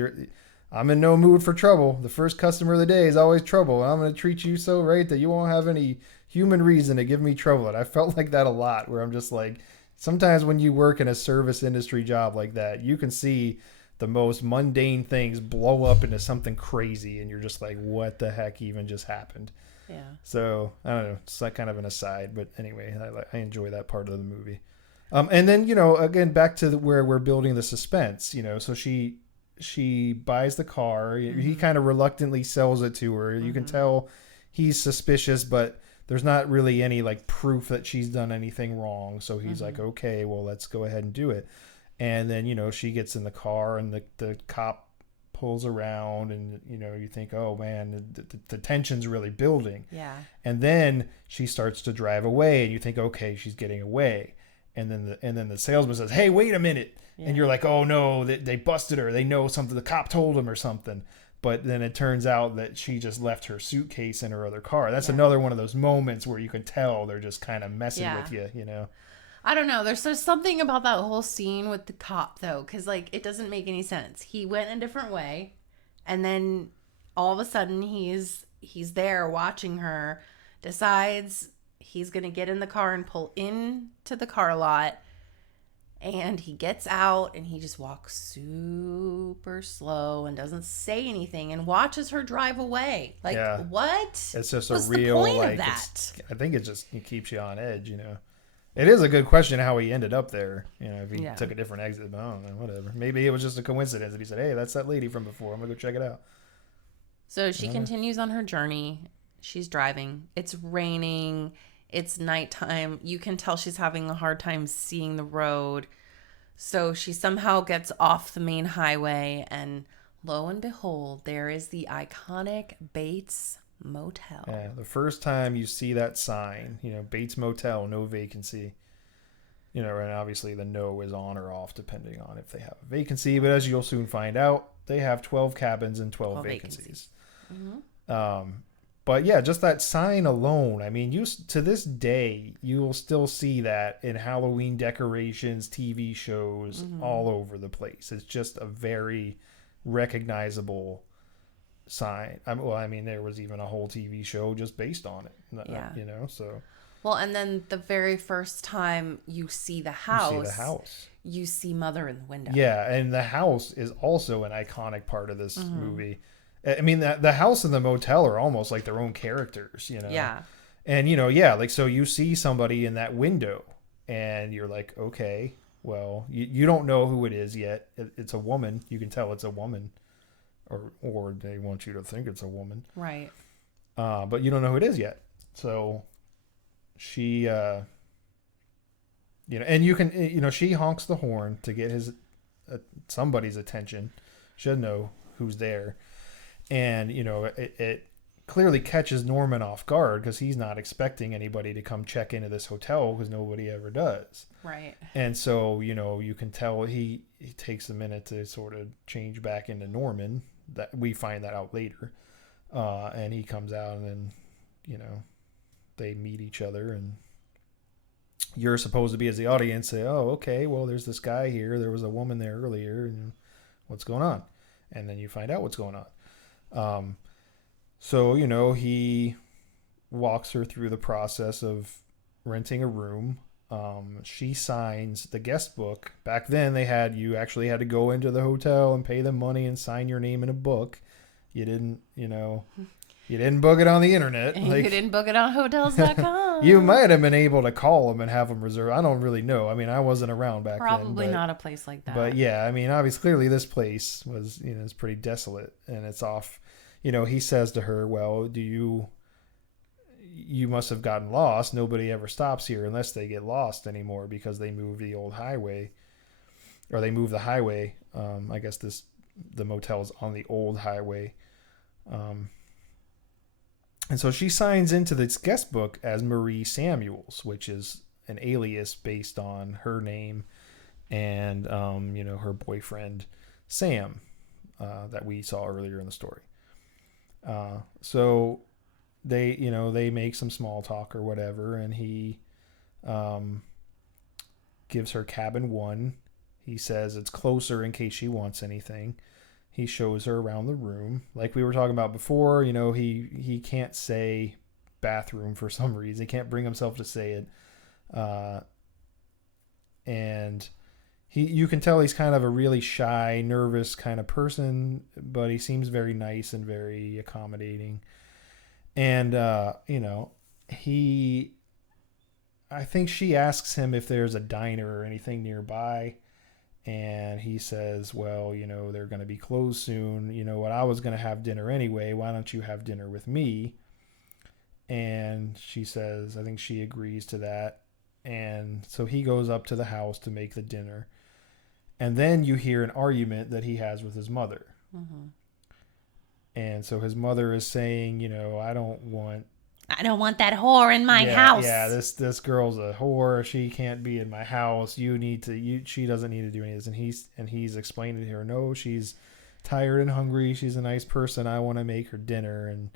I'm in no mood for trouble. The first customer of the day is always trouble. And I'm going to treat you so right that you won't have any human reason to give me trouble. And I felt like that a lot, where I'm just like, sometimes when you work in a service industry job like that, you can see the most mundane things blow up into something crazy. And you're just like, what the heck even just happened? Yeah. So I don't know. It's like kind of an aside, but anyway, I enjoy that part of the movie. And then, again, back to where we're building the suspense, so she buys the car. Mm-hmm. He kind of reluctantly sells it to her. You can tell he's suspicious, but there's not really any like proof that she's done anything wrong. So he's like, okay, well, let's go ahead and do it. And then, she gets in the car and the cop pulls around, and you think, oh man, the tension's really building. Yeah. And then she starts to drive away, and you think, okay, she's getting away. And then the salesman says, hey, wait a minute. Yeah. And you're like, oh no, they busted her. They know something. The cop told them or something. But then it turns out that she just left her suitcase in her other car. That's another one of those moments where you can tell they're just kind of messing with you, I don't know. There's just something about that whole scene with the cop, though, because, like, it doesn't make any sense. He went a different way, and then all of a sudden he's there watching her, decides he's going to get in the car and pull into the car lot, and he gets out, and he just walks super slow and doesn't say anything and watches her drive away. Like, what? It's just What's a real, the point like, of that? I think it keeps you on edge, It is a good question how he ended up there. If he took a different exit, but I don't know, whatever. Maybe it was just a coincidence that he said, hey, that's that lady from before. I'm going to go check it out. So she continues on her journey. She's driving. It's raining. It's nighttime. You can tell she's having a hard time seeing the road. So she somehow gets off the main highway, and lo and behold, there is the iconic Bates Motel. Yeah, the first time you see that sign, Bates Motel, no vacancy. And obviously the no is on or off depending on if they have a vacancy. But as you'll soon find out, they have 12 cabins and 12 vacancies. Mm-hmm. But yeah, just that sign alone. I mean, to this day, you will still see that in Halloween decorations, TV shows, all over the place. It's just a very recognizable sign. There was even a whole TV show just based on it. Yeah. So. Well, and then the very first time you see the house, you see Mother in the window. Yeah, and the house is also an iconic part of this movie. I mean, the house and the motel are almost like their own characters, Yeah. And, so you see somebody in that window, and you're like, okay, well, you don't know who it is yet. It's a woman. You can tell it's a woman. Or they want you to think it's a woman. Right. But you don't know who it is yet. So she, and you can, she honks the horn to get somebody's attention. She doesn't know who's there. And, it clearly catches Norman off guard because he's not expecting anybody to come check into this hotel because nobody ever does. Right. And so, you can tell he takes a minute to sort of change back into Norman. That we find that out later. And he comes out, and then, they meet each other, and you're supposed to be, as the audience, say, oh, okay, well, there's this guy here. There was a woman there earlier, and what's going on? And then you find out what's going on. So, he walks her through the process of renting a room. She signs the guest book. Back then you actually had to go into the hotel and pay them money and sign your name in a book. You didn't, you didn't book it on the internet. You didn't book it on hotels.com. You might have been able to call them and have them reserved. I don't really know. I mean, I wasn't around back then. Probably not a place like that. But yeah, I mean, obviously, clearly this place was, it's pretty desolate, and it's off. He says to her, well, you must have gotten lost. Nobody ever stops here unless they get lost anymore because they move the old highway, or they move the highway. I guess the motel's on the old highway. And so she signs into this guest book as Marie Samuels, which is an alias based on her name and, her boyfriend, Sam, that we saw earlier in the story. So they make some small talk or whatever, and he gives her cabin 1. He says it's closer in case she wants anything. he shows her around the room. Like we were talking about before, you know, he can't say bathroom for some reason. He can't bring himself to say it. And you can tell he's kind of a really shy, nervous kind of person, but he seems very nice and very accommodating. And, you know, I think she asks him if there's a diner or anything nearby. And he says, well, you know, they're going to be closed soon. You know what? I was going to have dinner anyway. Why don't you have dinner with me? And she says, I think she agrees to that. And so he goes up to the house to make the dinner. And then you hear an argument that he has with his mother. Mm-hmm. And so his mother is saying, you know, I don't want that whore in my house. Yeah, this girl's a whore. She can't be in my house. She doesn't need to do any of this. And he's explaining to her, no, she's tired and hungry. She's a nice person. I want to make her dinner. And,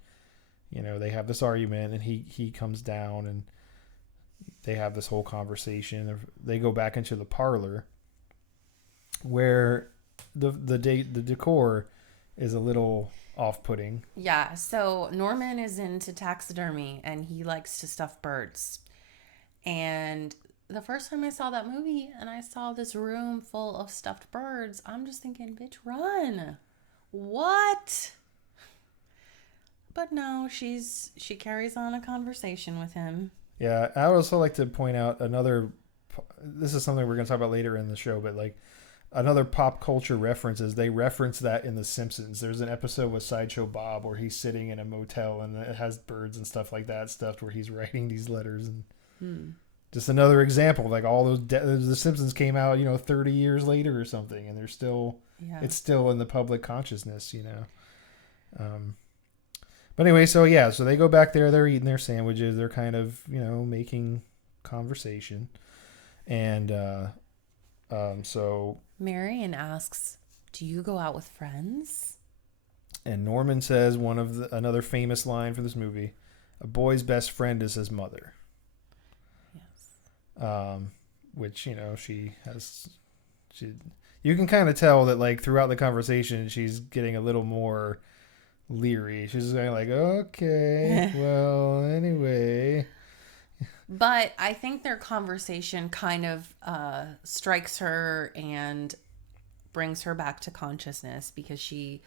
you know, they have this argument, and he comes down, and they have this whole conversation. They go back into the parlor where the decor is a little off-putting. Yeah, so Norman is into taxidermy, and he likes to stuff birds. And the first time I saw that movie and I saw this room full of stuffed birds, I'm just thinking, bitch, run. What? But no, she carries on a conversation with him. Yeah, I would also like to point out this is something we're going to talk about later in the show, but like another pop culture reference is they reference that in The Simpsons. There's an episode with Sideshow Bob where he's sitting in a motel and it has birds and stuff like that stuffed where he's writing these letters. And just another example, like all those The Simpsons came out, you know, 30 years later or something, and they're still it's still in the public consciousness, you know. But anyway, so they go back there, they're eating their sandwiches, they're kind of, you know, making conversation. And so Marion asks, do you go out with friends? And Norman says another famous line for this movie, a boy's best friend is his mother. Yes. Which, you know, you can kind of tell that, like, throughout the conversation, she's getting a little more leery. She's going like, okay, well, anyway. But I think their conversation kind of strikes her and brings her back to consciousness, because she,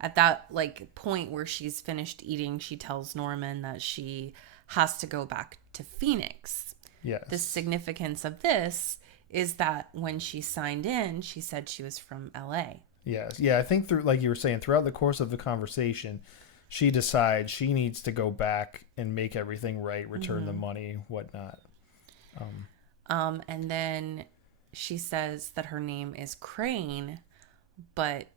at that like point where she's finished eating, she tells Norman that she has to go back to Phoenix. Yes. The significance of this is that when she signed in, she said she was from LA. Yes. Yeah, I think like you were saying, throughout the course of the conversation, she decides she needs to go back and make everything right, return the money, whatnot. And then she says that her name is Crane, but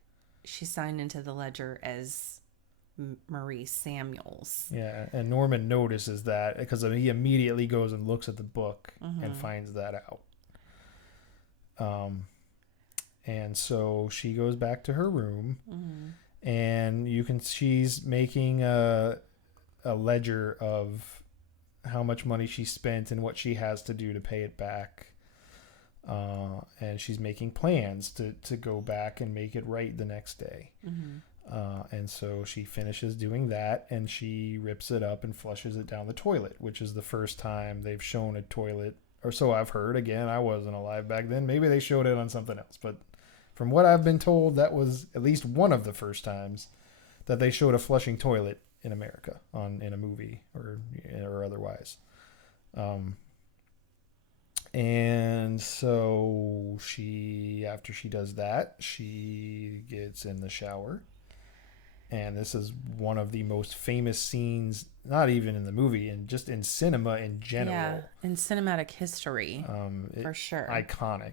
she signed into the ledger as Marie Samuels. Yeah, and Norman notices that because he immediately goes and looks at the book and finds that out. And so she goes back to her room. And she's making a ledger of how much money she spent and what she has to do to pay it back. And she's making plans to go back and make it right the next day. And so she finishes doing that, and she rips it up and flushes it down the toilet, which is the first time they've shown a toilet, or so I've heard. Again, I wasn't alive back then. Maybe they showed it on something else, but from what I've been told, that was at least one of the first times that they showed a flushing toilet in America in a movie or otherwise. And so after she does that, she gets in the shower. And this is one of the most famous scenes, not even in the movie, and just in cinema in general. Yeah, in cinematic history, for sure. Iconic.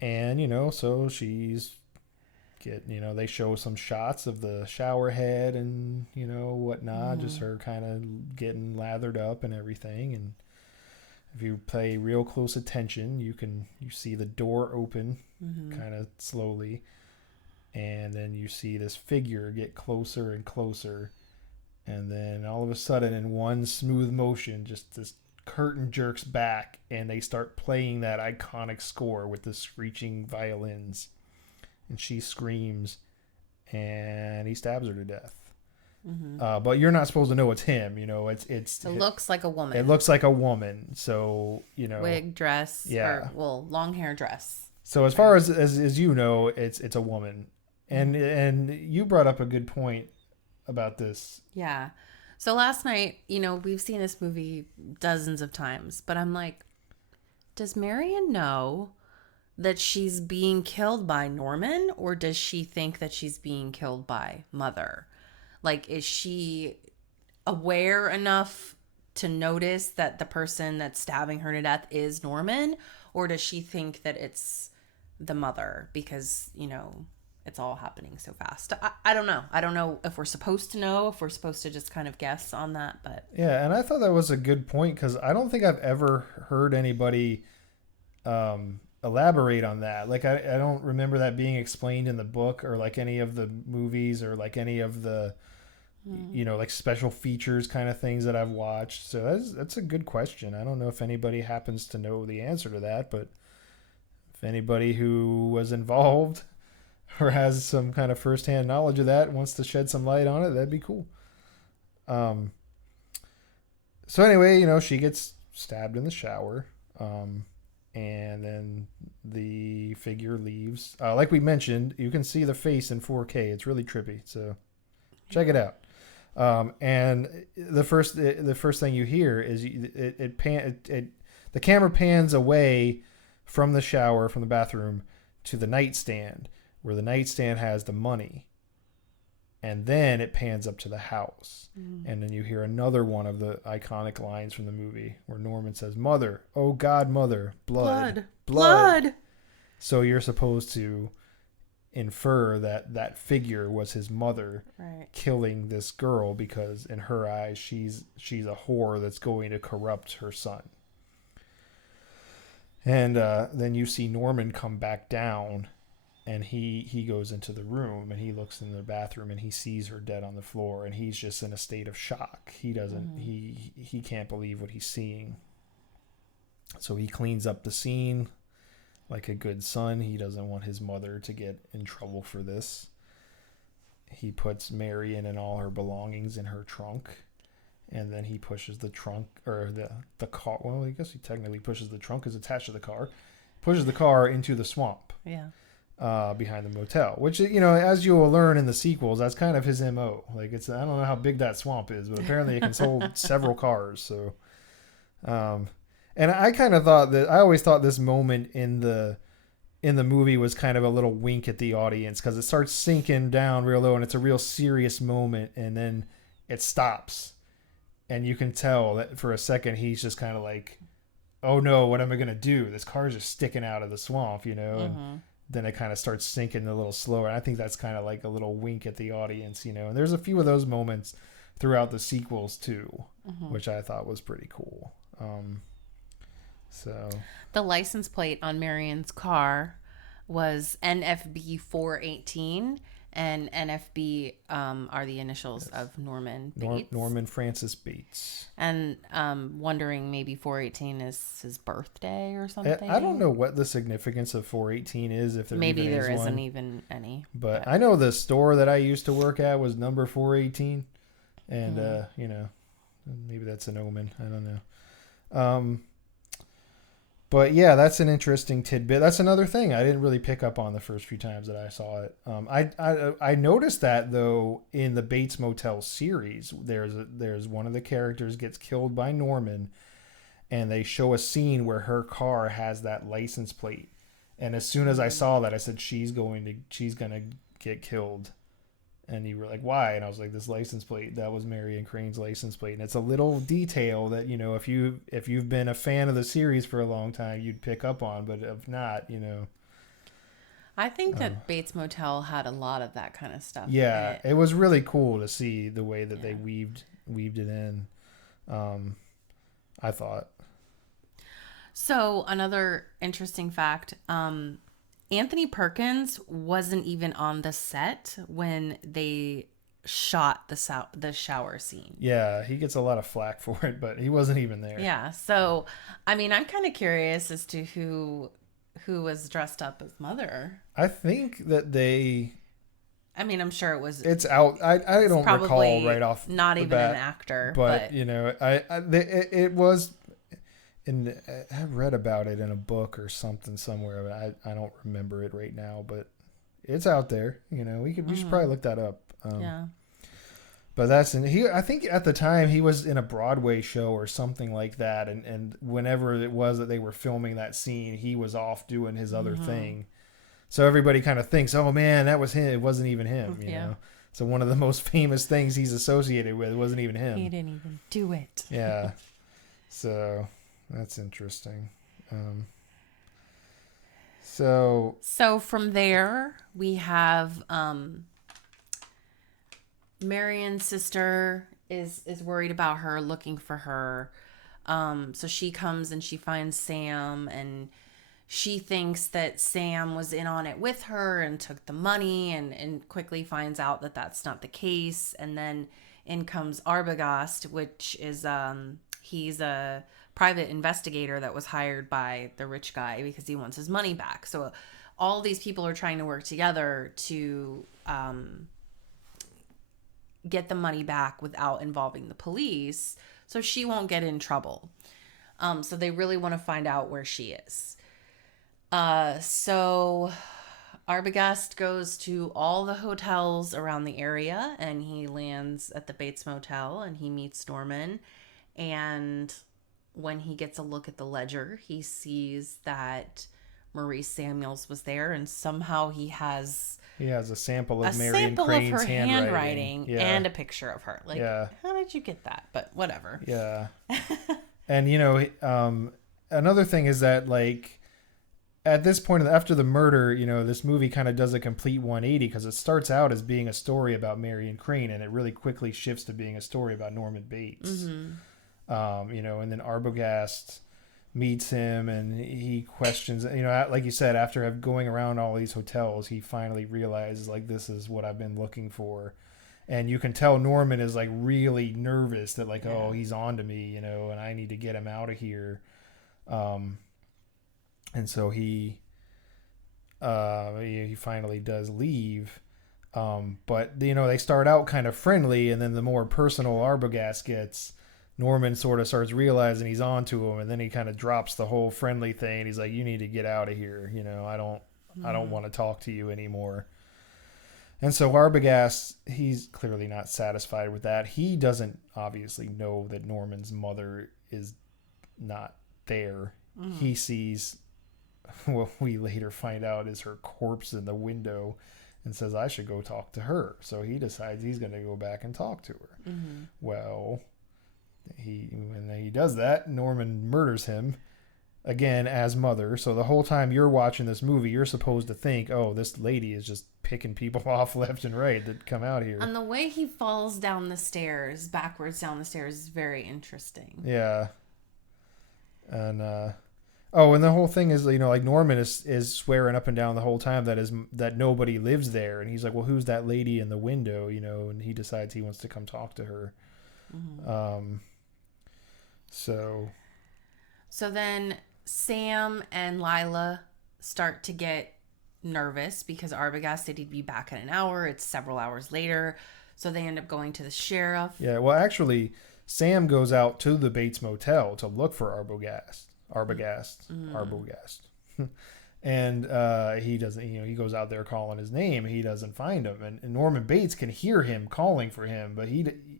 And, you know, so they show some shots of the shower head and, you know, whatnot, just her kind of getting lathered up and everything. And if you pay real close attention, you see the door open kind of slowly. And then you see this figure get closer and closer. And then all of a sudden, in one smooth motion, just this curtain jerks back and they start playing that iconic score with the screeching violins. and she screams, and he stabs her to death. Mm-hmm. But you're not supposed to know it's him. It looks like a woman. It looks like a woman. So wig, dress, yeah, or long hair dress. So as far as it's a woman, and you brought up a good point about this. Yeah. So last night, we've seen this movie dozens of times, but I'm like, does Marion know that she's being killed by Norman, or does she think that she's being killed by Mother? Like, is she aware enough to notice that the person that's stabbing her to death is Norman, or does she think that it's the mother because, it's all happening so fast? I don't know. I don't know if we're supposed to know, if we're supposed to just kind of guess on that, but yeah. And I thought that was a good point, because I don't think I've ever heard anybody elaborate on that. Like, I don't remember that being explained in the book, or like any of the movies, or like any of the like special features kind of things that I've watched. So that's a good question. I don't know if anybody happens to know the answer to that, but if anybody who was involved or has some kind of firsthand knowledge of that wants to shed some light on it, that'd be cool. So anyway, she gets stabbed in the shower, and then the figure leaves. Like we mentioned, you can see the face in 4K. It's really trippy, so check it out. And the first thing you hear is the camera pans away from the shower, from the bathroom, to the nightstand, where the nightstand has the money. And then it pans up to the house. And then you hear another one of the iconic lines from the movie, where Norman says, "Mother, oh God, Mother, blood. So you're supposed to infer that figure was his mother, right, killing this girl, because in her eyes she's a whore that's going to corrupt her son. And then you see Norman come back down, and he goes into the room, and he looks in the bathroom, and he sees her dead on the floor, and he's just in a state of shock. He doesn't he can't believe what he's seeing. So he cleans up the scene like a good son. He doesn't want his mother to get in trouble for this. He puts Marion and all her belongings in her trunk, and then he pushes the trunk, or the car. Well, I guess he technically pushes the trunk, is attached to the car. Pushes the car into the swamp. Yeah. Behind the motel, which, as you will learn in the sequels, that's kind of his MO. Like, I don't know how big that swamp is, but apparently it can hold several cars. So, and I kind of thought I always thought this moment in the movie was kind of a little wink at the audience, because it starts sinking down real low, and it's a real serious moment, and then it stops, and you can tell that for a second he's just kind of like, oh no, what am I gonna do? This car's just sticking out of the swamp, and then it kind of starts sinking a little slower. And I think that's kind of like a little wink at the audience, and there's a few of those moments throughout the sequels too, which I thought was pretty cool. So the license plate on Marion's car was NFB 418, and NFB are the initials of Norman Bates. Norman Francis Bates. And wondering maybe 418 is his birthday or something. I don't know what the significance of 418 is, if there maybe even there is isn't one. Even any. But I know the store that I used to work at was number 418, and maybe that's an omen. I don't know. But yeah, that's an interesting tidbit. That's another thing I didn't really pick up on the first few times that I saw it. I noticed that, though, in the Bates Motel series, there's one of the characters gets killed by Norman, and they show a scene where her car has that license plate. And as soon as I saw that, I said, she's gonna get killed. And you were like, why? And I was like, this license plate, that was Marion Crane's license plate. And it's a little detail that, if you've been a fan of the series for a long time, you'd pick up on. But if not, I think that Bates Motel had a lot of that kind of stuff. Yeah, it was really cool to see the way that they weaved it in. I thought. So another interesting fact, Anthony Perkins wasn't even on the set when they shot the shower scene. Yeah, he gets a lot of flack for it, but he wasn't even there. Yeah, so I mean, I'm kind of curious as to who was dressed up as Mother. I think that I mean, I'm sure it was. it's out. I don't recall right off not the even bat, an actor, but you know, it was. And I read about it in a book or something somewhere. But I don't remember it right now, but it's out there. You know, we should probably look that up. Yeah. But I think at the time he was in a Broadway show or something like that, and whenever it was that they were filming that scene, he was off doing his other thing. So everybody kind of thinks, oh man, that was him. It wasn't even him, you know. So one of the most famous things he's associated with wasn't even him. He didn't even do it. Yeah. So that's interesting. So from there we have Marion's sister is worried about her, looking for her. So she comes and she finds Sam, and she thinks that Sam was in on it with her and took the money, and quickly finds out that that's not the case. And then in comes Arbogast, which is he's a private investigator that was hired by the rich guy because he wants his money back. So all these people are trying to work together to get the money back without involving the police, so she won't get in trouble. So they really want to find out where she is. So Arbogast goes to all the hotels around the area, and he lands at the Bates Motel, and he meets Norman. And when he gets a look at the ledger, he sees that Maurice Samuels was there, and somehow he has a sample of Marion Crane's handwriting and a picture of her. Like, how did you get that? But whatever. Yeah. And you know, another thing is that, like, at this point after the murder, you know, this movie kind of does a complete 180, because it starts out as being a story about Marion Crane, and it really quickly shifts to being a story about Norman Bates. You know, and then Arbogast meets him, and he questions, you know, like you said, after going around all these hotels, he finally realizes, like, this is what I've been looking for. And you can tell Norman is, like, really nervous that, like, oh, he's on to me, you know, and I need to get him out of here. And so he finally does leave. But, you know, they start out kind of friendly, and then the more personal Arbogast gets, Norman sort of starts realizing he's on to him, and then he kind of drops the whole friendly thing. He's like, you need to get out of here. You know, I don't want to talk to you anymore. And so Arbogast, he's clearly not satisfied with that. He doesn't obviously know that Norman's mother is not there. He sees what we later find out is her corpse in the window, and says, I should go talk to her. So he decides he's going to go back and talk to her. Well, when he does that, Norman murders him again as Mother. So the whole time you're watching this movie, you're supposed to think, oh, this lady is just picking people off left and right that come out here. And the way he falls down the stairs, backwards down the stairs, is very interesting. Yeah. And and the whole thing is, you know, like, Norman is swearing up and down the whole time that nobody lives there, and he's like, well, who's that lady in the window, you know? And he decides he wants to come talk to her. So then Sam and Lila start to get nervous because Arbogast said he'd be back in an hour. It's several hours later. So they end up going to the sheriff. Yeah, well, actually, Sam goes out to the Bates Motel to look for Arbogast. And he doesn't, you know, he goes out there calling his name. He doesn't find him. And Norman Bates can hear him calling for him, but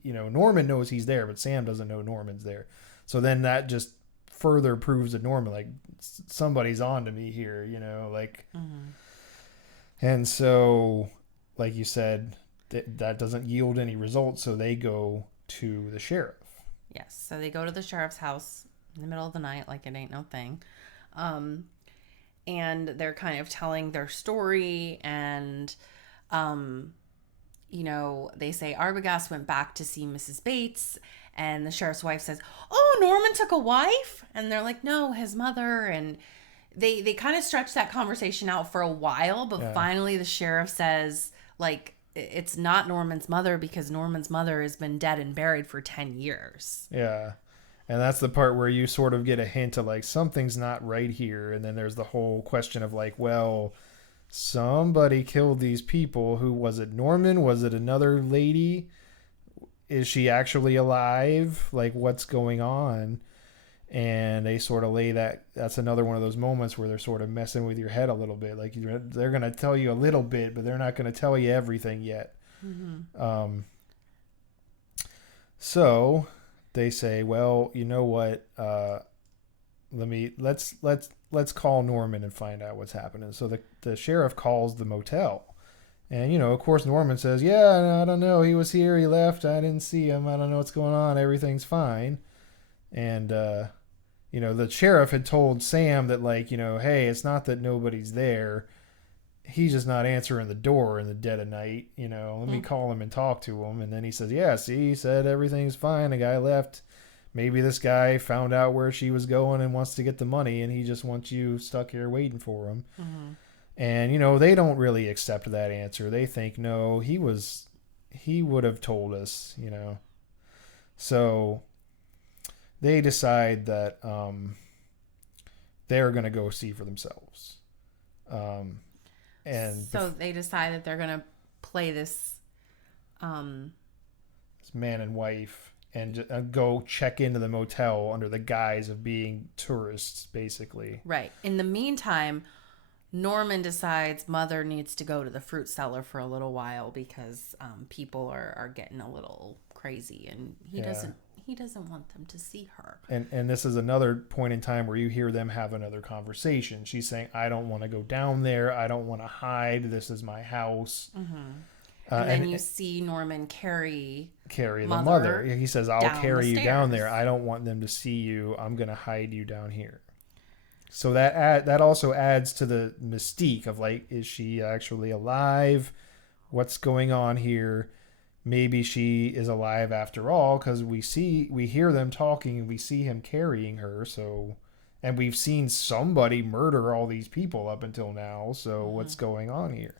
Norman knows he's there, but Sam doesn't know Norman's there. So then that just further proves to Norman, like, somebody's on to me here, you know, like. And so, like you said, that doesn't yield any results. So they go to the sheriff. Yes. So they go to the sheriff's house in the middle of the night, like it ain't no thing. And they're kind of telling their story, and, you know, they say Arbogast went back to see Mrs. Bates, and the sheriff's wife says, oh, Norman took a wife? And they're like, no, his mother. And they kind of stretch that conversation out for a while, but finally the sheriff says, like, it's not Norman's mother, because Norman's mother has been dead and buried for 10 years. Yeah. And that's the part where you sort of get a hint of like something's not right here. And then there's the whole question of like, well, somebody killed these people. Who was it? Norman? Was it another lady? Is she actually alive? Like, what's going on? And they sort of lay that's another one of those moments where they're sort of messing with your head a little bit. Like, they're going to tell you a little bit, but they're not going to tell you everything yet. Mm-hmm. So they say, well, you know what? Let's call Norman and find out what's happening. So the sheriff calls the motel. And, of course, Norman says, yeah, I don't know. He was here. He left. I didn't see him. I don't know what's going on. Everything's fine. And, the sheriff had told Sam that, like, hey, it's not that nobody's there. He's just not answering the door in the dead of night. Let me call him and talk to him. And then he says, yeah, see, he said everything's fine. The guy left. Maybe this guy found out where she was going and wants to get the money, and he just wants you stuck here waiting for him. Mm-hmm. And, they don't really accept that answer. They think, no, he would have told us, So they decide that they're going to go see for themselves. So they decide that they're going to play this man and wife and go check into the motel under the guise of being tourists, basically. Right. In the meantime, Norman decides Mother needs to go to the fruit cellar for a little while because people are getting a little crazy, and he doesn't want them to see her. And this is another point in time where you hear them have another conversation. She's saying, I don't want to go down there. I don't want to hide. This is my house. Mm-hmm. And then you see Norman carry the mother. He says, I'll carry you down there. I don't want them to see you. I'm going to hide you down here. So that also adds to the mystique of like, is she actually alive? What's going on here? Maybe she is alive after all, because we hear them talking and we see him carrying her. So, and we've seen somebody murder all these people up until now. So what's going on here?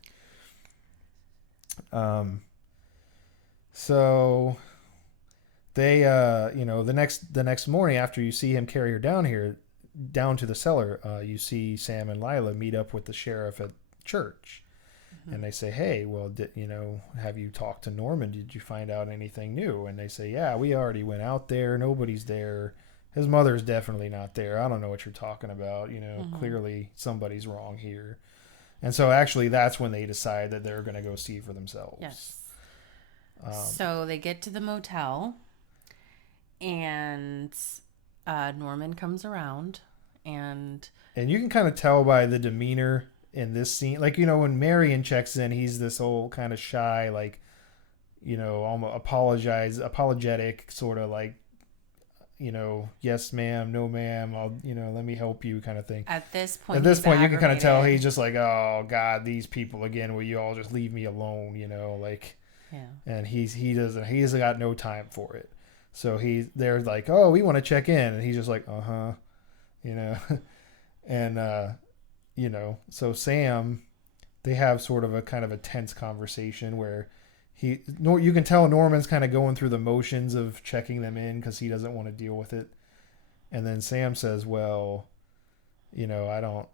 So they, the next morning after you see him carry her down to the cellar, you see Sam and Lila meet up with the sheriff at church. Mm-hmm. And they say, hey, well, have you talked to Norman? Did you find out anything new? And they say, yeah, we already went out there. Nobody's there. His mother's definitely not there. I don't know what you're talking about. Clearly somebody's wrong here. And so actually that's when they decide that they're going to go see for themselves. Yes. So they get to the motel, and Norman comes around, and you can kind of tell by the demeanor in this scene, like, when Marion checks in, he's this old kind of shy, like, almost apologetic sort of like, yes ma'am, no ma'am, I'll, let me help you kind of thing. At this point you can kind of tell he's just like, oh God, these people again, will you all just leave me alone, like, yeah. And he's got no time for it. So they're like, oh, we want to check in, and he's just like, and so Sam, they have sort of a kind of a tense conversation where you can tell Norman's kind of going through the motions of checking them in because he doesn't want to deal with it. And then Sam says, well, don't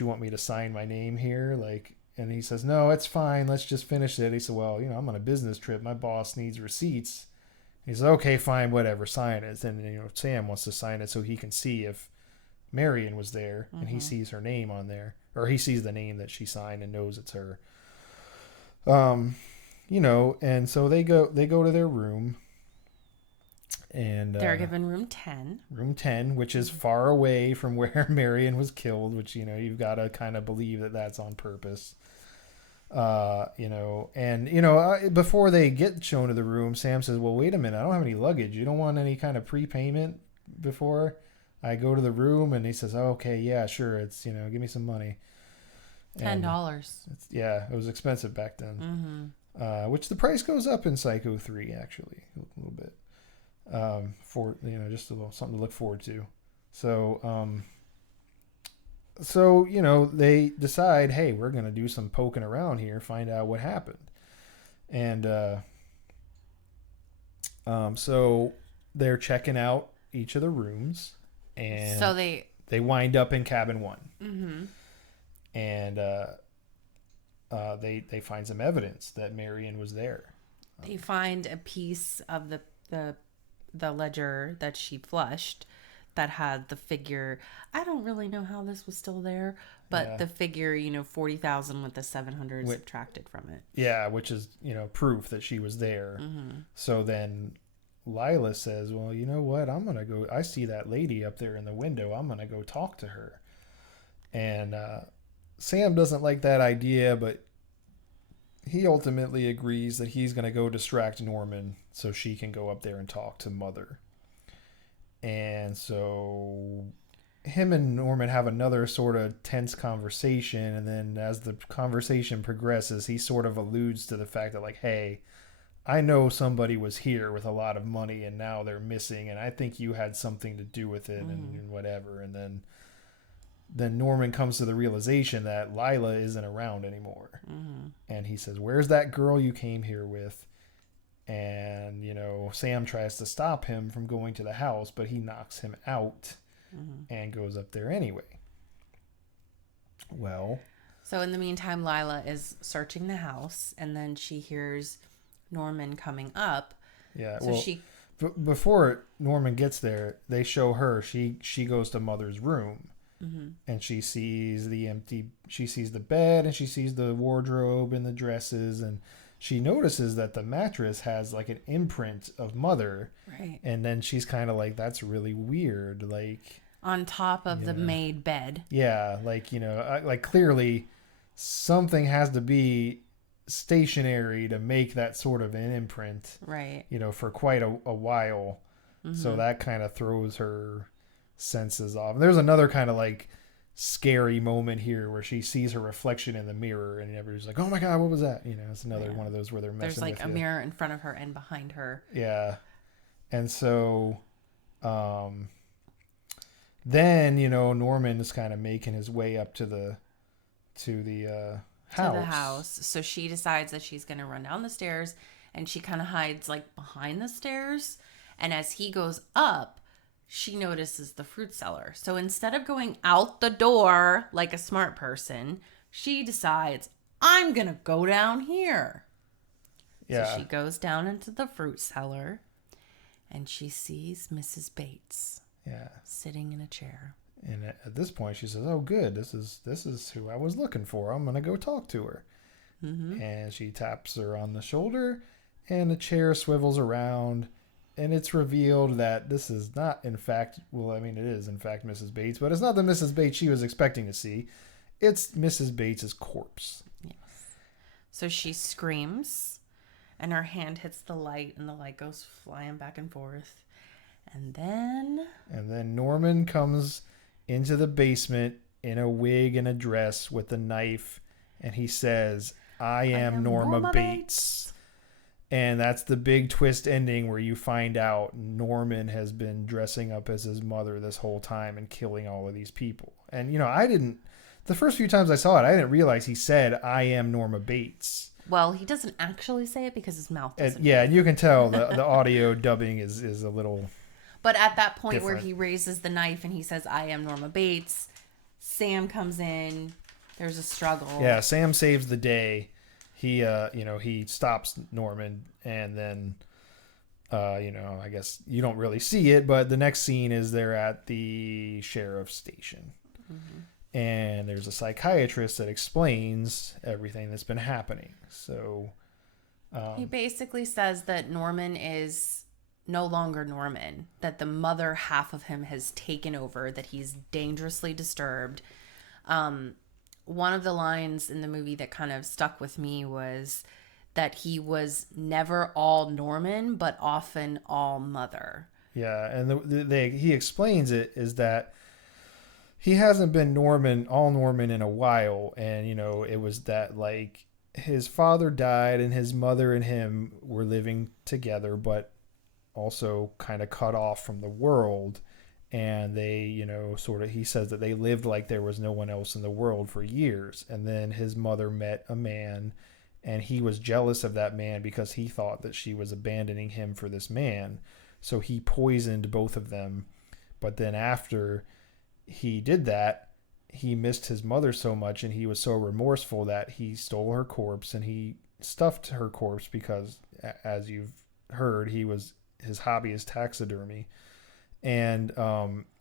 you want me to sign my name here? Like, and he says, no, it's fine. Let's just finish it. He said, well, I'm on a business trip. My boss needs receipts. He says, okay, fine, whatever, sign it. And Sam wants to sign it so he can see if Marion was there, and he sees her name on there, or he sees the name that she signed and knows it's her. And so they go to their room, and they're given room 10, which is far away from where Marion was killed, which, you've got to kind of believe that that's on purpose. Before they get shown to the room, Sam says, well, wait a minute, I don't have any luggage. You don't want any kind of prepayment before I go to the room? And he says, oh, okay, yeah, sure. It's, give me some money. $10. It was expensive back then. Mm-hmm. Which the price goes up in Psycho 3, actually, a little bit. For, just a little something to look forward to. So, they decide, hey, we're going to do some poking around here, find out what happened. And so they're checking out each of the rooms, and So they wind up in cabin 1. mm-hmm. And they find some evidence that Marion was there. They find a piece of the ledger that she flushed that had the figure. I don't really know how this was still there, but the figure, 40,000 with the 700 subtracted from it. Yeah, which is, proof that she was there. Mm-hmm. So then Lila says, well, you know what? I'm going to go. I see that lady up there in the window. I'm going to go talk to her. And Sam doesn't like that idea, but he ultimately agrees that he's going to go distract Norman so she can go up there and talk to Mother. And so him and Norman have another sort of tense conversation. And then as the conversation progresses, he sort of alludes to the fact that, like, hey, I know somebody was here with a lot of money and now they're missing. And I think you had something to do with it and whatever. And then Norman comes to the realization that Lila isn't around anymore. Mm-hmm. And he says, where's that girl you came here with? And, Sam tries to stop him from going to the house, but he knocks him out and goes up there anyway. Well. So in the meantime, Lila is searching the house, and then she hears Norman coming up. Yeah, so before Norman gets there, they show her. She goes to Mother's room. Mm-hmm. And she sees the bed, and she sees the wardrobe and the dresses, and she notices that the mattress has like an imprint of Mother. Right. And then she's kind of like, that's really weird. Like on top of the made bed. Yeah. Like, like clearly something has to be stationary to make that sort of an imprint. Right. For quite a while. Mm-hmm. So that kind of throws her senses off. And there's another kind of like scary moment here where she sees her reflection in the mirror and everybody's like, oh my god, what was that? It's another one of those where they're messing with there's like a mirror in front of her and behind her. Yeah. And so then Norman is kind of making his way up to the house. So she decides that she's going to run down the stairs, and she kind of hides like behind the stairs, and as he goes up, she notices the fruit cellar. So instead of going out the door like a smart person, she decides, I'm going to go down here. Yeah. So she goes down into the fruit cellar, and she sees Mrs. Bates. Yeah. Sitting in a chair. And at this point, she says, oh, good. This is who I was looking for. I'm going to go talk to her. Mm-hmm. And she taps her on the shoulder, and the chair swivels around. And it's revealed that this is not, in fact, it is, in fact, Mrs. Bates. But it's not the Mrs. Bates she was expecting to see. It's Mrs. Bates' corpse. Yes. So she screams, and her hand hits the light, and the light goes flying back and forth. And then Norman comes into the basement in a wig and a dress with a knife. And he says, I am Norma Bates. And that's the big twist ending where you find out Norman has been dressing up as his mother this whole time and killing all of these people. And, the first few times I saw it, I didn't realize he said, I am Norma Bates. Well, he doesn't actually say it because his mouth doesn't. And you can tell the audio dubbing is a little But at that point different. Where he raises the knife and he says, I am Norma Bates, Sam comes in. There's a struggle. Yeah, Sam saves the day. He stops Norman, and then, I guess you don't really see it, but the next scene is they're at the sheriff's station. Mm-hmm. And there's a psychiatrist that explains everything that's been happening. So he basically says that Norman is no longer Norman, that the mother half of him has taken over, that he's dangerously disturbed. One of the lines in the movie that kind of stuck with me was that he was never all Norman, but often all mother. Yeah, and he explains it is that he hasn't been all Norman in a while, and it was that like his father died and his mother and him were living together, but also kind of cut off from the world. And they, he says that they lived like there was no one else in the world for years. And then his mother met a man, and he was jealous of that man because he thought that she was abandoning him for this man. So he poisoned both of them. But then after he did that, he missed his mother so much and he was so remorseful that he stole her corpse and he stuffed her corpse because, as you've heard, his hobby is taxidermy. And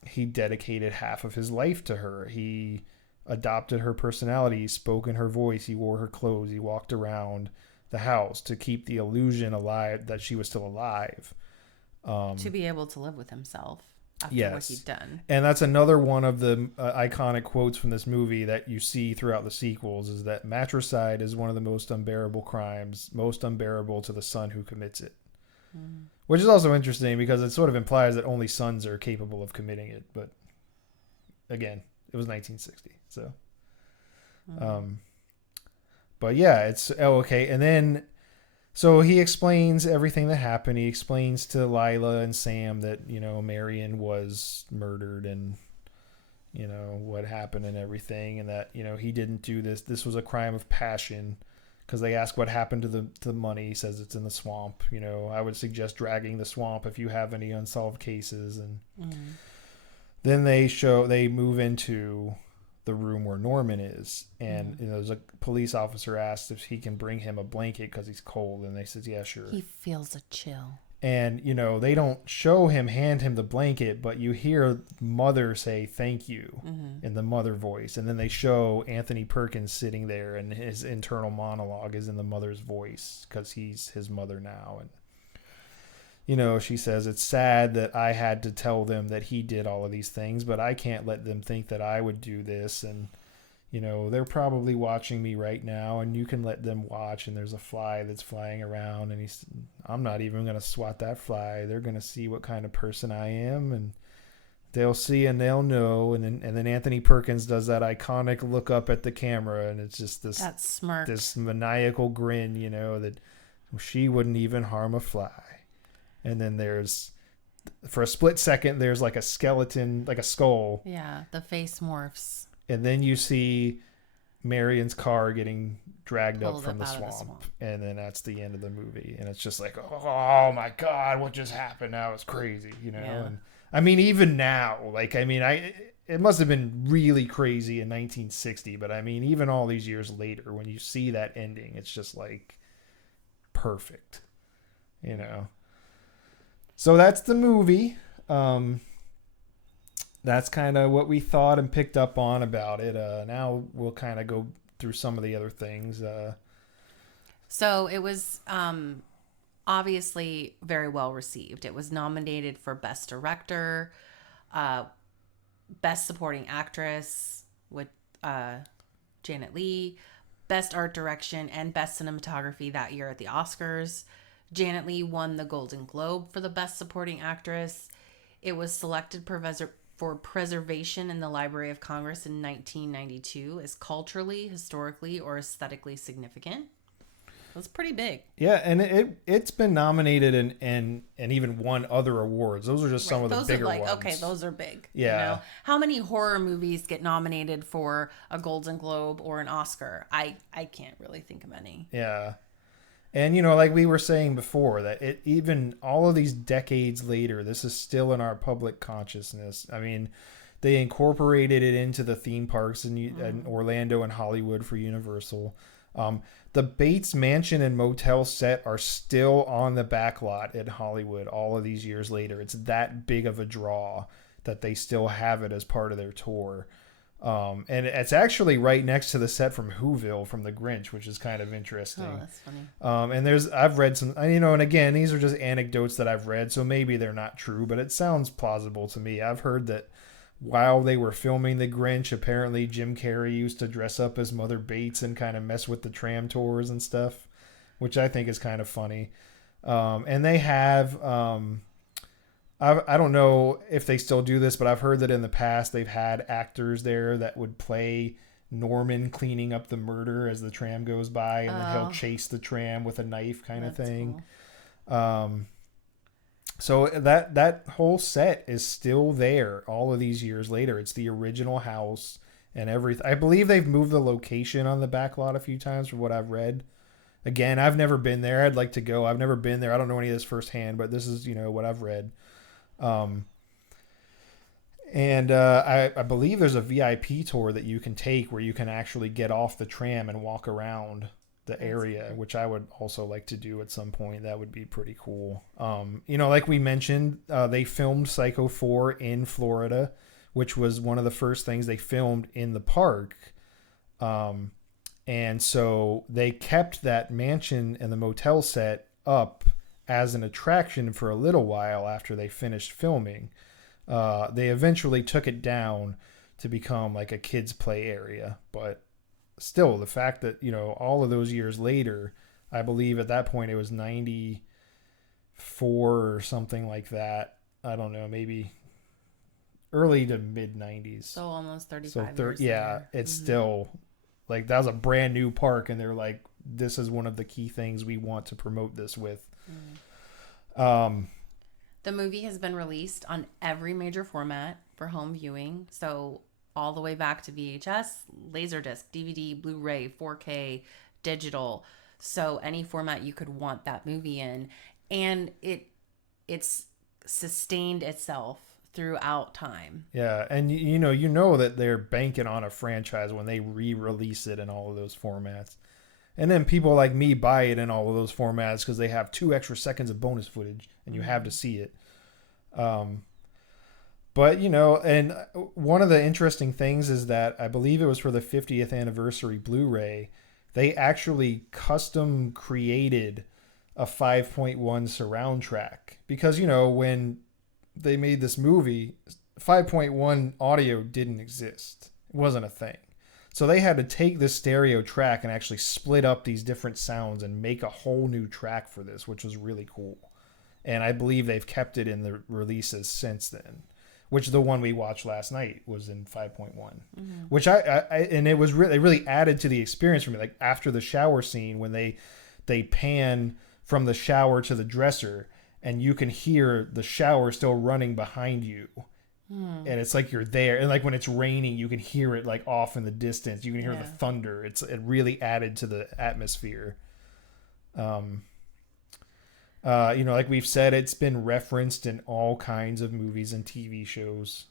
he dedicated half of his life to her. He adopted her personality, he spoke in her voice, he wore her clothes, he walked around the house to keep the illusion alive that she was still alive. To be able to live with himself after what he'd done. And that's another one of the iconic quotes from this movie that you see throughout the sequels, is that matricide is one of the most unbearable crimes, most unbearable to the son who commits it. Which is also interesting because it sort of implies that only sons are capable of committing it. But again, it was 1960. So, but yeah, it's okay. And then, so he explains everything that happened. He explains to Lila and Sam that, you know, Marion was murdered and, you know, what happened and everything. And that, you know, he didn't do this. This was a crime of passion. Because they ask what happened to the money. He says it's in the swamp. You know, I would suggest dragging the swamp if you have any unsolved cases. And then they move into the room where Norman is. And you know, there's a police officer asks if he can bring him a blanket because he's cold. And they says, yeah, sure. He feels a chill. And, you know, they don't show him hand him the blanket, but you hear mother say thank you in the mother voice. And then they show Anthony Perkins sitting there and his internal monologue is in the mother's voice because he's his mother now. And, you know, she says, it's sad that I had to tell them that he did all of these things, but I can't let them think that I would do this. And, you know, they're probably watching me right now and you can let them watch. And there's a fly that's flying around and I'm not even going to swat that fly. They're going to see what kind of person I am and they'll see and they'll know. And then Anthony Perkins does that iconic look up at the camera and it's just that smirk, this maniacal grin, you know, that she wouldn't even harm a fly. And then there's, for a split second, there's like a skeleton, like a skull. Yeah, the face morphs. And then you see Marion's car getting dragged up from the swamp. And then that's the end of the movie. And it's just like, oh my God, what just happened? Now it's crazy, you know? Yeah. And I mean, even now, like, I mean, it must have been really crazy in 1960. But I mean, even all these years later, when you see that ending, it's just like perfect, you know? So that's the movie. That's kind of what we thought and picked up on about it. Now we'll kind of go through some of the other things. So it was obviously very well received. It was nominated for Best Director, Best Supporting Actress with Janet Leigh, Best Art Direction, and Best Cinematography that year at the Oscars. Janet Leigh won the Golden Globe for the Best Supporting Actress. It was selected for preservation in the Library of Congress in 1992 as culturally, historically, or aesthetically significant. That's pretty big. Yeah, and it's been nominated and even won other awards. Those are just some of the bigger ones. Okay, those are big. Yeah. You know? How many horror movies get nominated for a Golden Globe or an Oscar? I can't really think of any. Yeah. And, you know, like we were saying before, that it even all of these decades later, this is still in our public consciousness. I mean, they incorporated it into the theme parks in Orlando and Hollywood for Universal. The Bates Mansion and Motel set are still on the back lot in Hollywood all of these years later. It's that big of a draw that they still have it as part of their tour. And it's actually right next to the set from Whoville from The Grinch, which is kind of interesting. Oh, that's funny. And I've read some, you know, and again, these are just anecdotes that I've read, so maybe they're not true, but it sounds plausible to me. I've heard that while they were filming The Grinch, apparently Jim Carrey used to dress up as Mother Bates and kind of mess with the tram tours and stuff, which I think is kind of funny. And they have, I don't know if they still do this, but I've heard that in the past they've had actors there that would play Norman cleaning up the murder as the tram goes by, and then he'll chase the tram with a knife kind of thing. Cool. So that whole set is still there all of these years later. It's the original house and everything. I believe they've moved the location on the back lot a few times from what I've read. Again, I've never been there. I'd like to go. I've never been there. I don't know any of this firsthand, but this is, what I've read. And I believe there's a VIP tour that you can take where you can actually get off the tram and walk around the area, which I would also like to do at some point. That would be pretty cool. Like we mentioned, they filmed Psycho 4 in Florida, which was one of the first things they filmed in the park. And so they kept that mansion and the motel set up as an attraction for a little while after they finished filming. They eventually took it down to become like a kids play area, but still the fact that, all of those years later, I believe at that point it was 94 or something like that. I don't know, maybe early to mid 90s. So almost 35 years yeah, later. it's still like, that was a brand new park, and they're like, this is one of the key things we want to promote this with. The movie has been released on every major format for home viewing. So all the way back to VHS, Laserdisc, DVD, Blu-ray, 4K, digital. So any format you could want that movie in. And it's sustained itself throughout time. Yeah, and you know that they're banking on a franchise when they re-release it in all of those formats. And then people like me buy it in all of those formats because they have 2 extra seconds of bonus footage and you have to see it. But, and one of the interesting things is that I believe it was for the 50th anniversary Blu-ray, they actually custom created a 5.1 surround track. Because, when they made this movie, 5.1 audio didn't exist. It wasn't a thing. So they had to take this stereo track and actually split up these different sounds and make a whole new track for this, which was really cool. And I believe they've kept it in the releases since then, which the one we watched last night was in 5.1, which and it was really added to the experience for me. Like after the shower scene, when they pan from the shower to the dresser and you can hear the shower still running behind you. And it's like you're there, and like when it's raining you can hear it like off in the distance. You can hear the thunder. It really added to the atmosphere. Like we've said, it's been referenced in all kinds of movies and TV shows.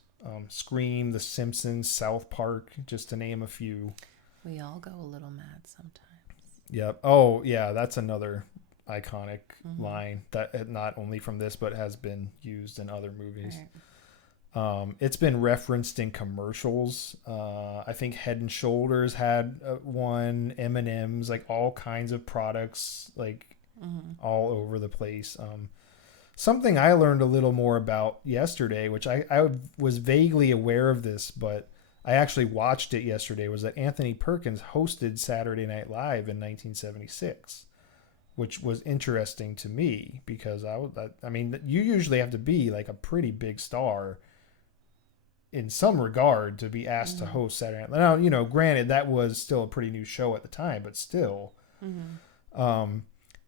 Scream, The Simpsons, South Park, just to name a few. We all go a little mad sometimes. Yep. Oh yeah, that's another iconic line that not only from this but has been used in other movies. Right. It's been referenced in commercials. I think Head and Shoulders had one, M&M's, like all kinds of products, like all over the place. Something I learned a little more about yesterday, which I was vaguely aware of this, but I actually watched it yesterday, was that Anthony Perkins hosted Saturday Night Live in 1976, which was interesting to me because I mean, you usually have to be like a pretty big star in some regard to be asked to host Saturday Night Live. Now, granted that was still a pretty new show at the time, but still.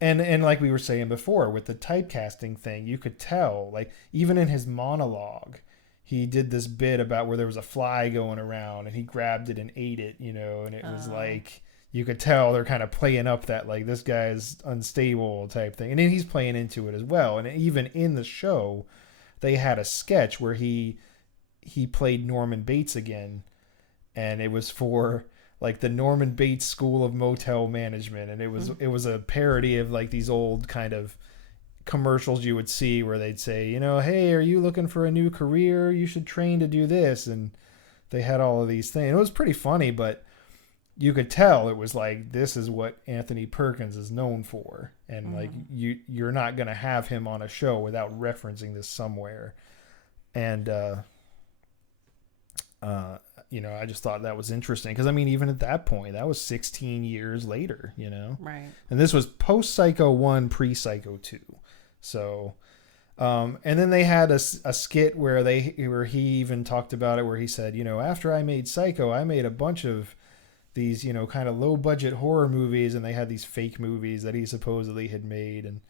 And like we were saying before with the typecasting thing, you could tell, like even in his monologue, he did this bit about where there was a fly going around and he grabbed it and ate it, and it was like, you could tell they're kind of playing up that like this guy's unstable type thing. And then he's playing into it as well. And even in the show, they had a sketch where he played Norman Bates again, and it was for like the Norman Bates School of Motel Management, and it was a parody of like these old kind of commercials you would see where they'd say, hey, are you looking for a new career? You should train to do this, and they had all of these things. It was pretty funny, but you could tell it was like, this is what Anthony Perkins is known for, and like you're not gonna have him on a show without referencing this somewhere. And I just thought that was interesting because I mean, even at that point, that was 16 years later, right? And this was post Psycho 1, pre Psycho 2. So, and then they had a skit where he even talked about it, where he said, after I made Psycho, I made a bunch of these, kind of low budget horror movies, and they had these fake movies that he supposedly had made, and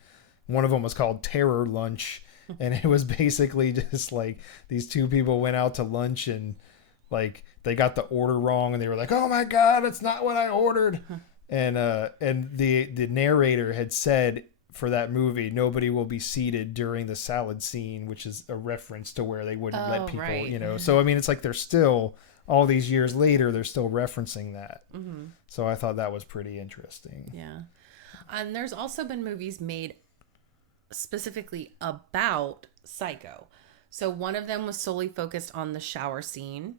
one of them was called Terror Lunch, and it was basically just like these two people went out to lunch and like they got the order wrong and they were like, oh my God, it's not what I ordered. and the narrator had said for that movie, nobody will be seated during the salad scene, which is a reference to where they wouldn't let people, right. you know. So I mean, it's like they're still all these years later, they're still referencing that. Mm-hmm. So I thought that was pretty interesting. Yeah. And there's also been movies made specifically about Psycho. So one of them was solely focused on the shower scene.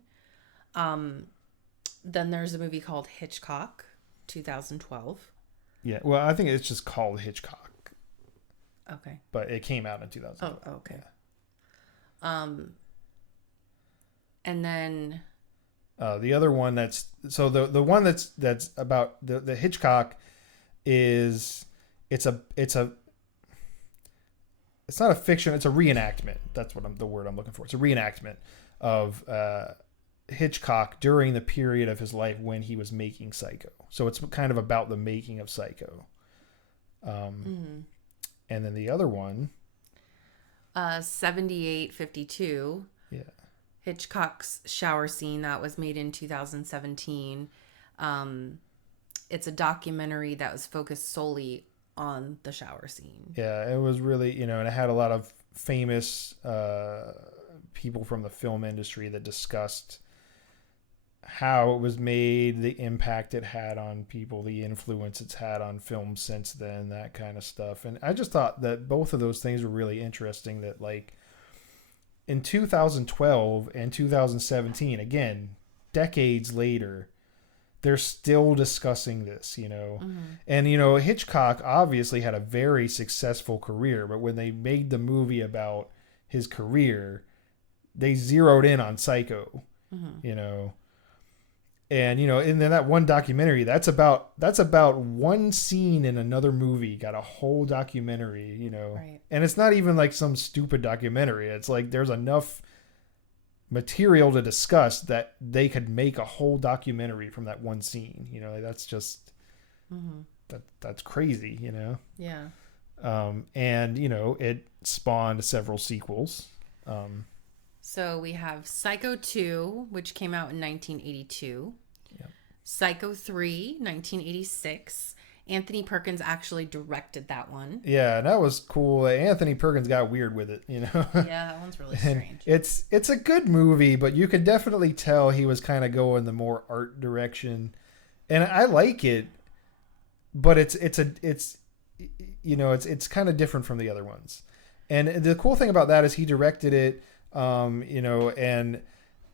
Then there's a movie called Hitchcock, 2012. Yeah. Well, I think it's just called Hitchcock. Okay. But it came out in 2012. Oh, okay. Yeah. And then the other one that's so the one that's about the Hitchcock is it's not a fiction, it's a reenactment. That's what the word I'm looking for. It's a reenactment of Hitchcock during the period of his life when he was making Psycho. So it's kind of about the making of Psycho. And then the other one, 7852. Yeah. Hitchcock's shower scene that was made in 2017. It's a documentary that was focused solely on the shower scene. Yeah, it was really, and it had a lot of famous people from the film industry that discussed how it was made, the impact it had on people, the influence it's had on film since then, that kind of stuff. And I just thought that both of those things were really interesting, that like in 2012 and 2017, again, decades later, they're still discussing this, And, Hitchcock obviously had a very successful career, but when they made the movie about his career, they zeroed in on Psycho, And, and then that one documentary, that's about one scene in another movie, got a whole documentary, Right. And it's not even like some stupid documentary. It's like there's enough material to discuss that they could make a whole documentary from that one scene. That's just, that's crazy, Yeah. And, it spawned several sequels. So we have Psycho 2, which came out in 1982. Yep. Psycho 3, 1986. Anthony Perkins actually directed that one. Yeah, and that was cool. Anthony Perkins got weird with it, Yeah, that one's really strange. It's a good movie, but you could definitely tell he was kind of going the more art direction. And I like it, but it's kind of different from the other ones. And the cool thing about that is he directed it, and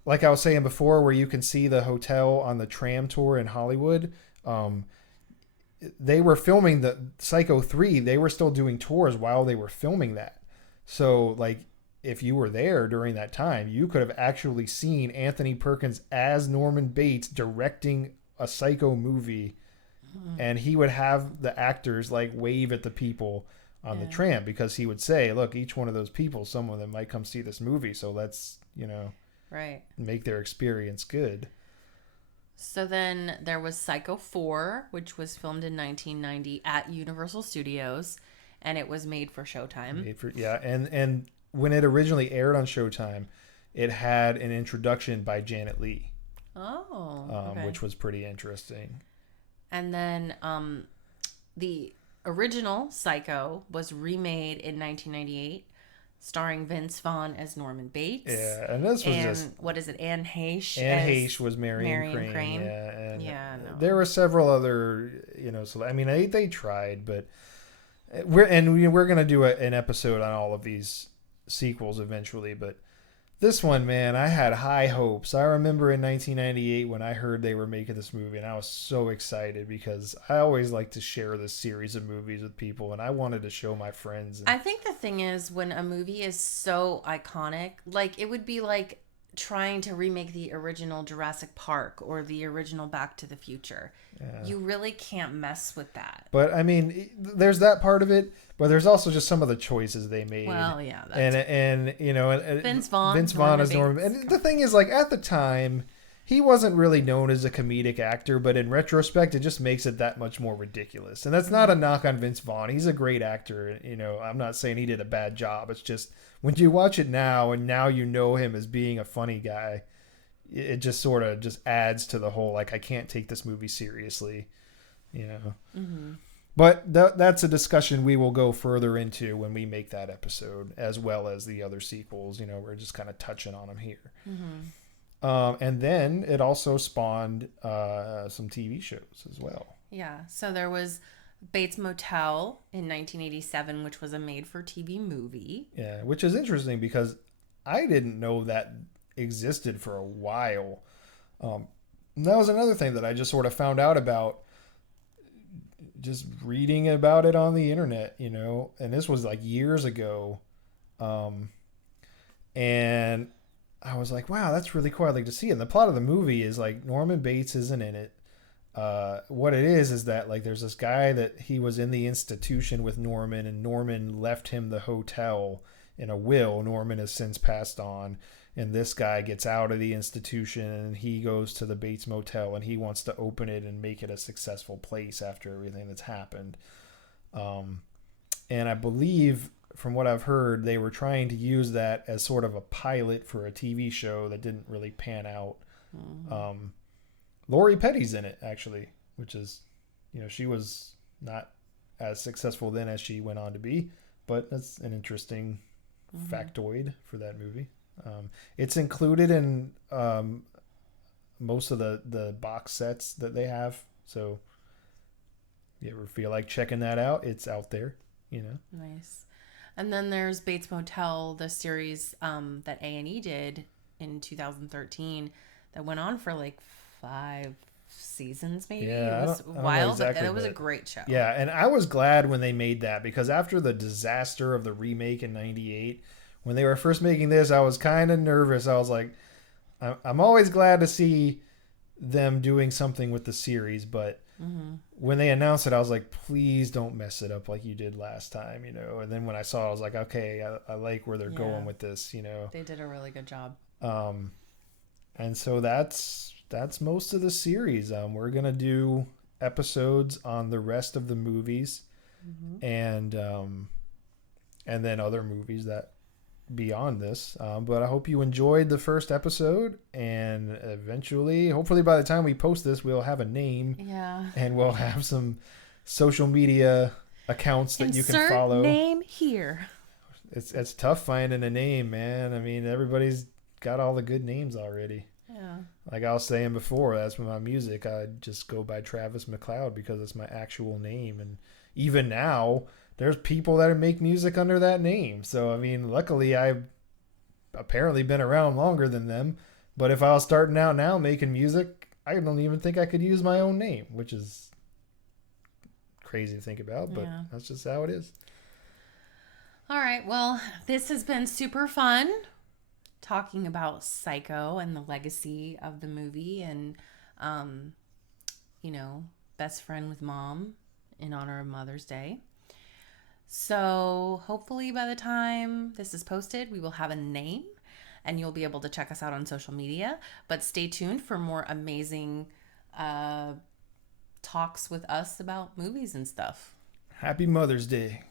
like I was saying before, where you can see the hotel on the tram tour in Hollywood, they were filming the Psycho 3. They were still doing tours while they were filming that. So like, if you were there during that time, you could have actually seen Anthony Perkins as Norman Bates directing a Psycho movie. And he would have the actors like wave at the people on the tram, because he would say, look, each one of those people, some of them might come see this movie. So let's, right, make their experience good. So then there was Psycho 4, which was filmed in 1990 at Universal Studios, and it was made for Showtime. And when it originally aired on Showtime, it had an introduction by Janet Leigh. Okay. Which was pretty interesting. And then the original Psycho was remade in 1998, starring Vince Vaughn as Norman Bates. Yeah, and this was Anne Heche? Anne Heche was Marion Crane. Yeah, and there were several other, so I mean, they tried, but we're gonna do an episode on all of these sequels eventually, but this one, man, I had high hopes. I remember in 1998 when I heard they were making this movie, and I was so excited because I always like to share this series of movies with people, and I wanted to show my friends. I think the thing is, when a movie is so iconic, like it would be like trying to remake the original Jurassic Park or the original Back to the Future. Yeah. You really can't mess with that. But I mean, there's that part of it, but there's also just some of the choices they made. Well, yeah, and Vince Vaughn is Norman. And the thing is, like, at the time, he wasn't really known as a comedic actor, but in retrospect, it just makes it that much more ridiculous. And that's not a knock on Vince Vaughn. He's a great actor. I'm not saying he did a bad job. It's just when you watch it now, and now you know him as being a funny guy, it just sort of just adds to the whole, like, I can't take this movie seriously. you know. Mm-hmm. But that's a discussion we will go further into when we make that episode, as well as the other sequels. You know, we're just kind of touching on them here. Mm-hmm. And then it also spawned some TV shows as well. Yeah. So there was Bates Motel in 1987, which was a made-for-TV movie. Yeah, which is interesting because I didn't know that existed for a while. That was another thing that I just sort of found out about just reading about it on the internet, you know, and this was like years ago. And I was like, wow, that's really cool. I'd like to see it. And the plot of the movie is like Norman Bates isn't in it. What it is that like there's this guy that he was in the institution with Norman, and Norman left him the hotel in a will. Norman has since passed on, and this guy gets out of the institution and he goes to the Bates Motel and he wants to open it and make it a successful place after everything that's happened. And I believe, from what I've heard, they were trying to use that as sort of a pilot for a TV show that didn't really pan out. Mm-hmm. Lori Petty's in it, actually, which is, you know, she was not as successful then as she went on to be, but that's an interesting factoid for that movie. It's included in most of the box sets that they have, so if you ever feel like checking that out, it's out there, you know. Nice. And then there's Bates Motel, the series that A&E did in 2013 that went on for like 5 seasons, maybe. Yeah, it was wild, exactly, but it was a great show. Yeah, and I was glad when they made that, because after the disaster of the remake in '98, when they were first making this, I was kind of nervous. I was like, I'm always glad to see them doing something with the series, but when they announced it, I was like, please don't mess it up like you did last time, you know. And then when I saw it, I was like, okay, I like where they're going with this, you know. They did a really good job. And so that's most of the series. We're gonna do episodes on the rest of the movies, and then other movies that beyond this. But I hope you enjoyed the first episode, and eventually, hopefully by the time we post this, we'll have a name. Yeah. And we'll have some social media accounts that you can follow. Name here. It's tough finding a name, man. I mean, everybody's got all the good names already. Yeah. Like I was saying before, that's with my music. I just go by Travis McLeod because it's my actual name. And even now, there's people that make music under that name. So, I mean, luckily I've apparently been around longer than them. But if I was starting out now making music, I don't even think I could use my own name, which is crazy to think about. But that's just how it is. All right. Well, this has been super fun, talking about Psycho and the legacy of the movie, and you know, best friend with mom in honor of Mother's Day. So hopefully by the time this is posted, we will have a name and you'll be able to check us out on social media. But stay tuned for more amazing talks with us about movies and stuff. Happy Mother's Day.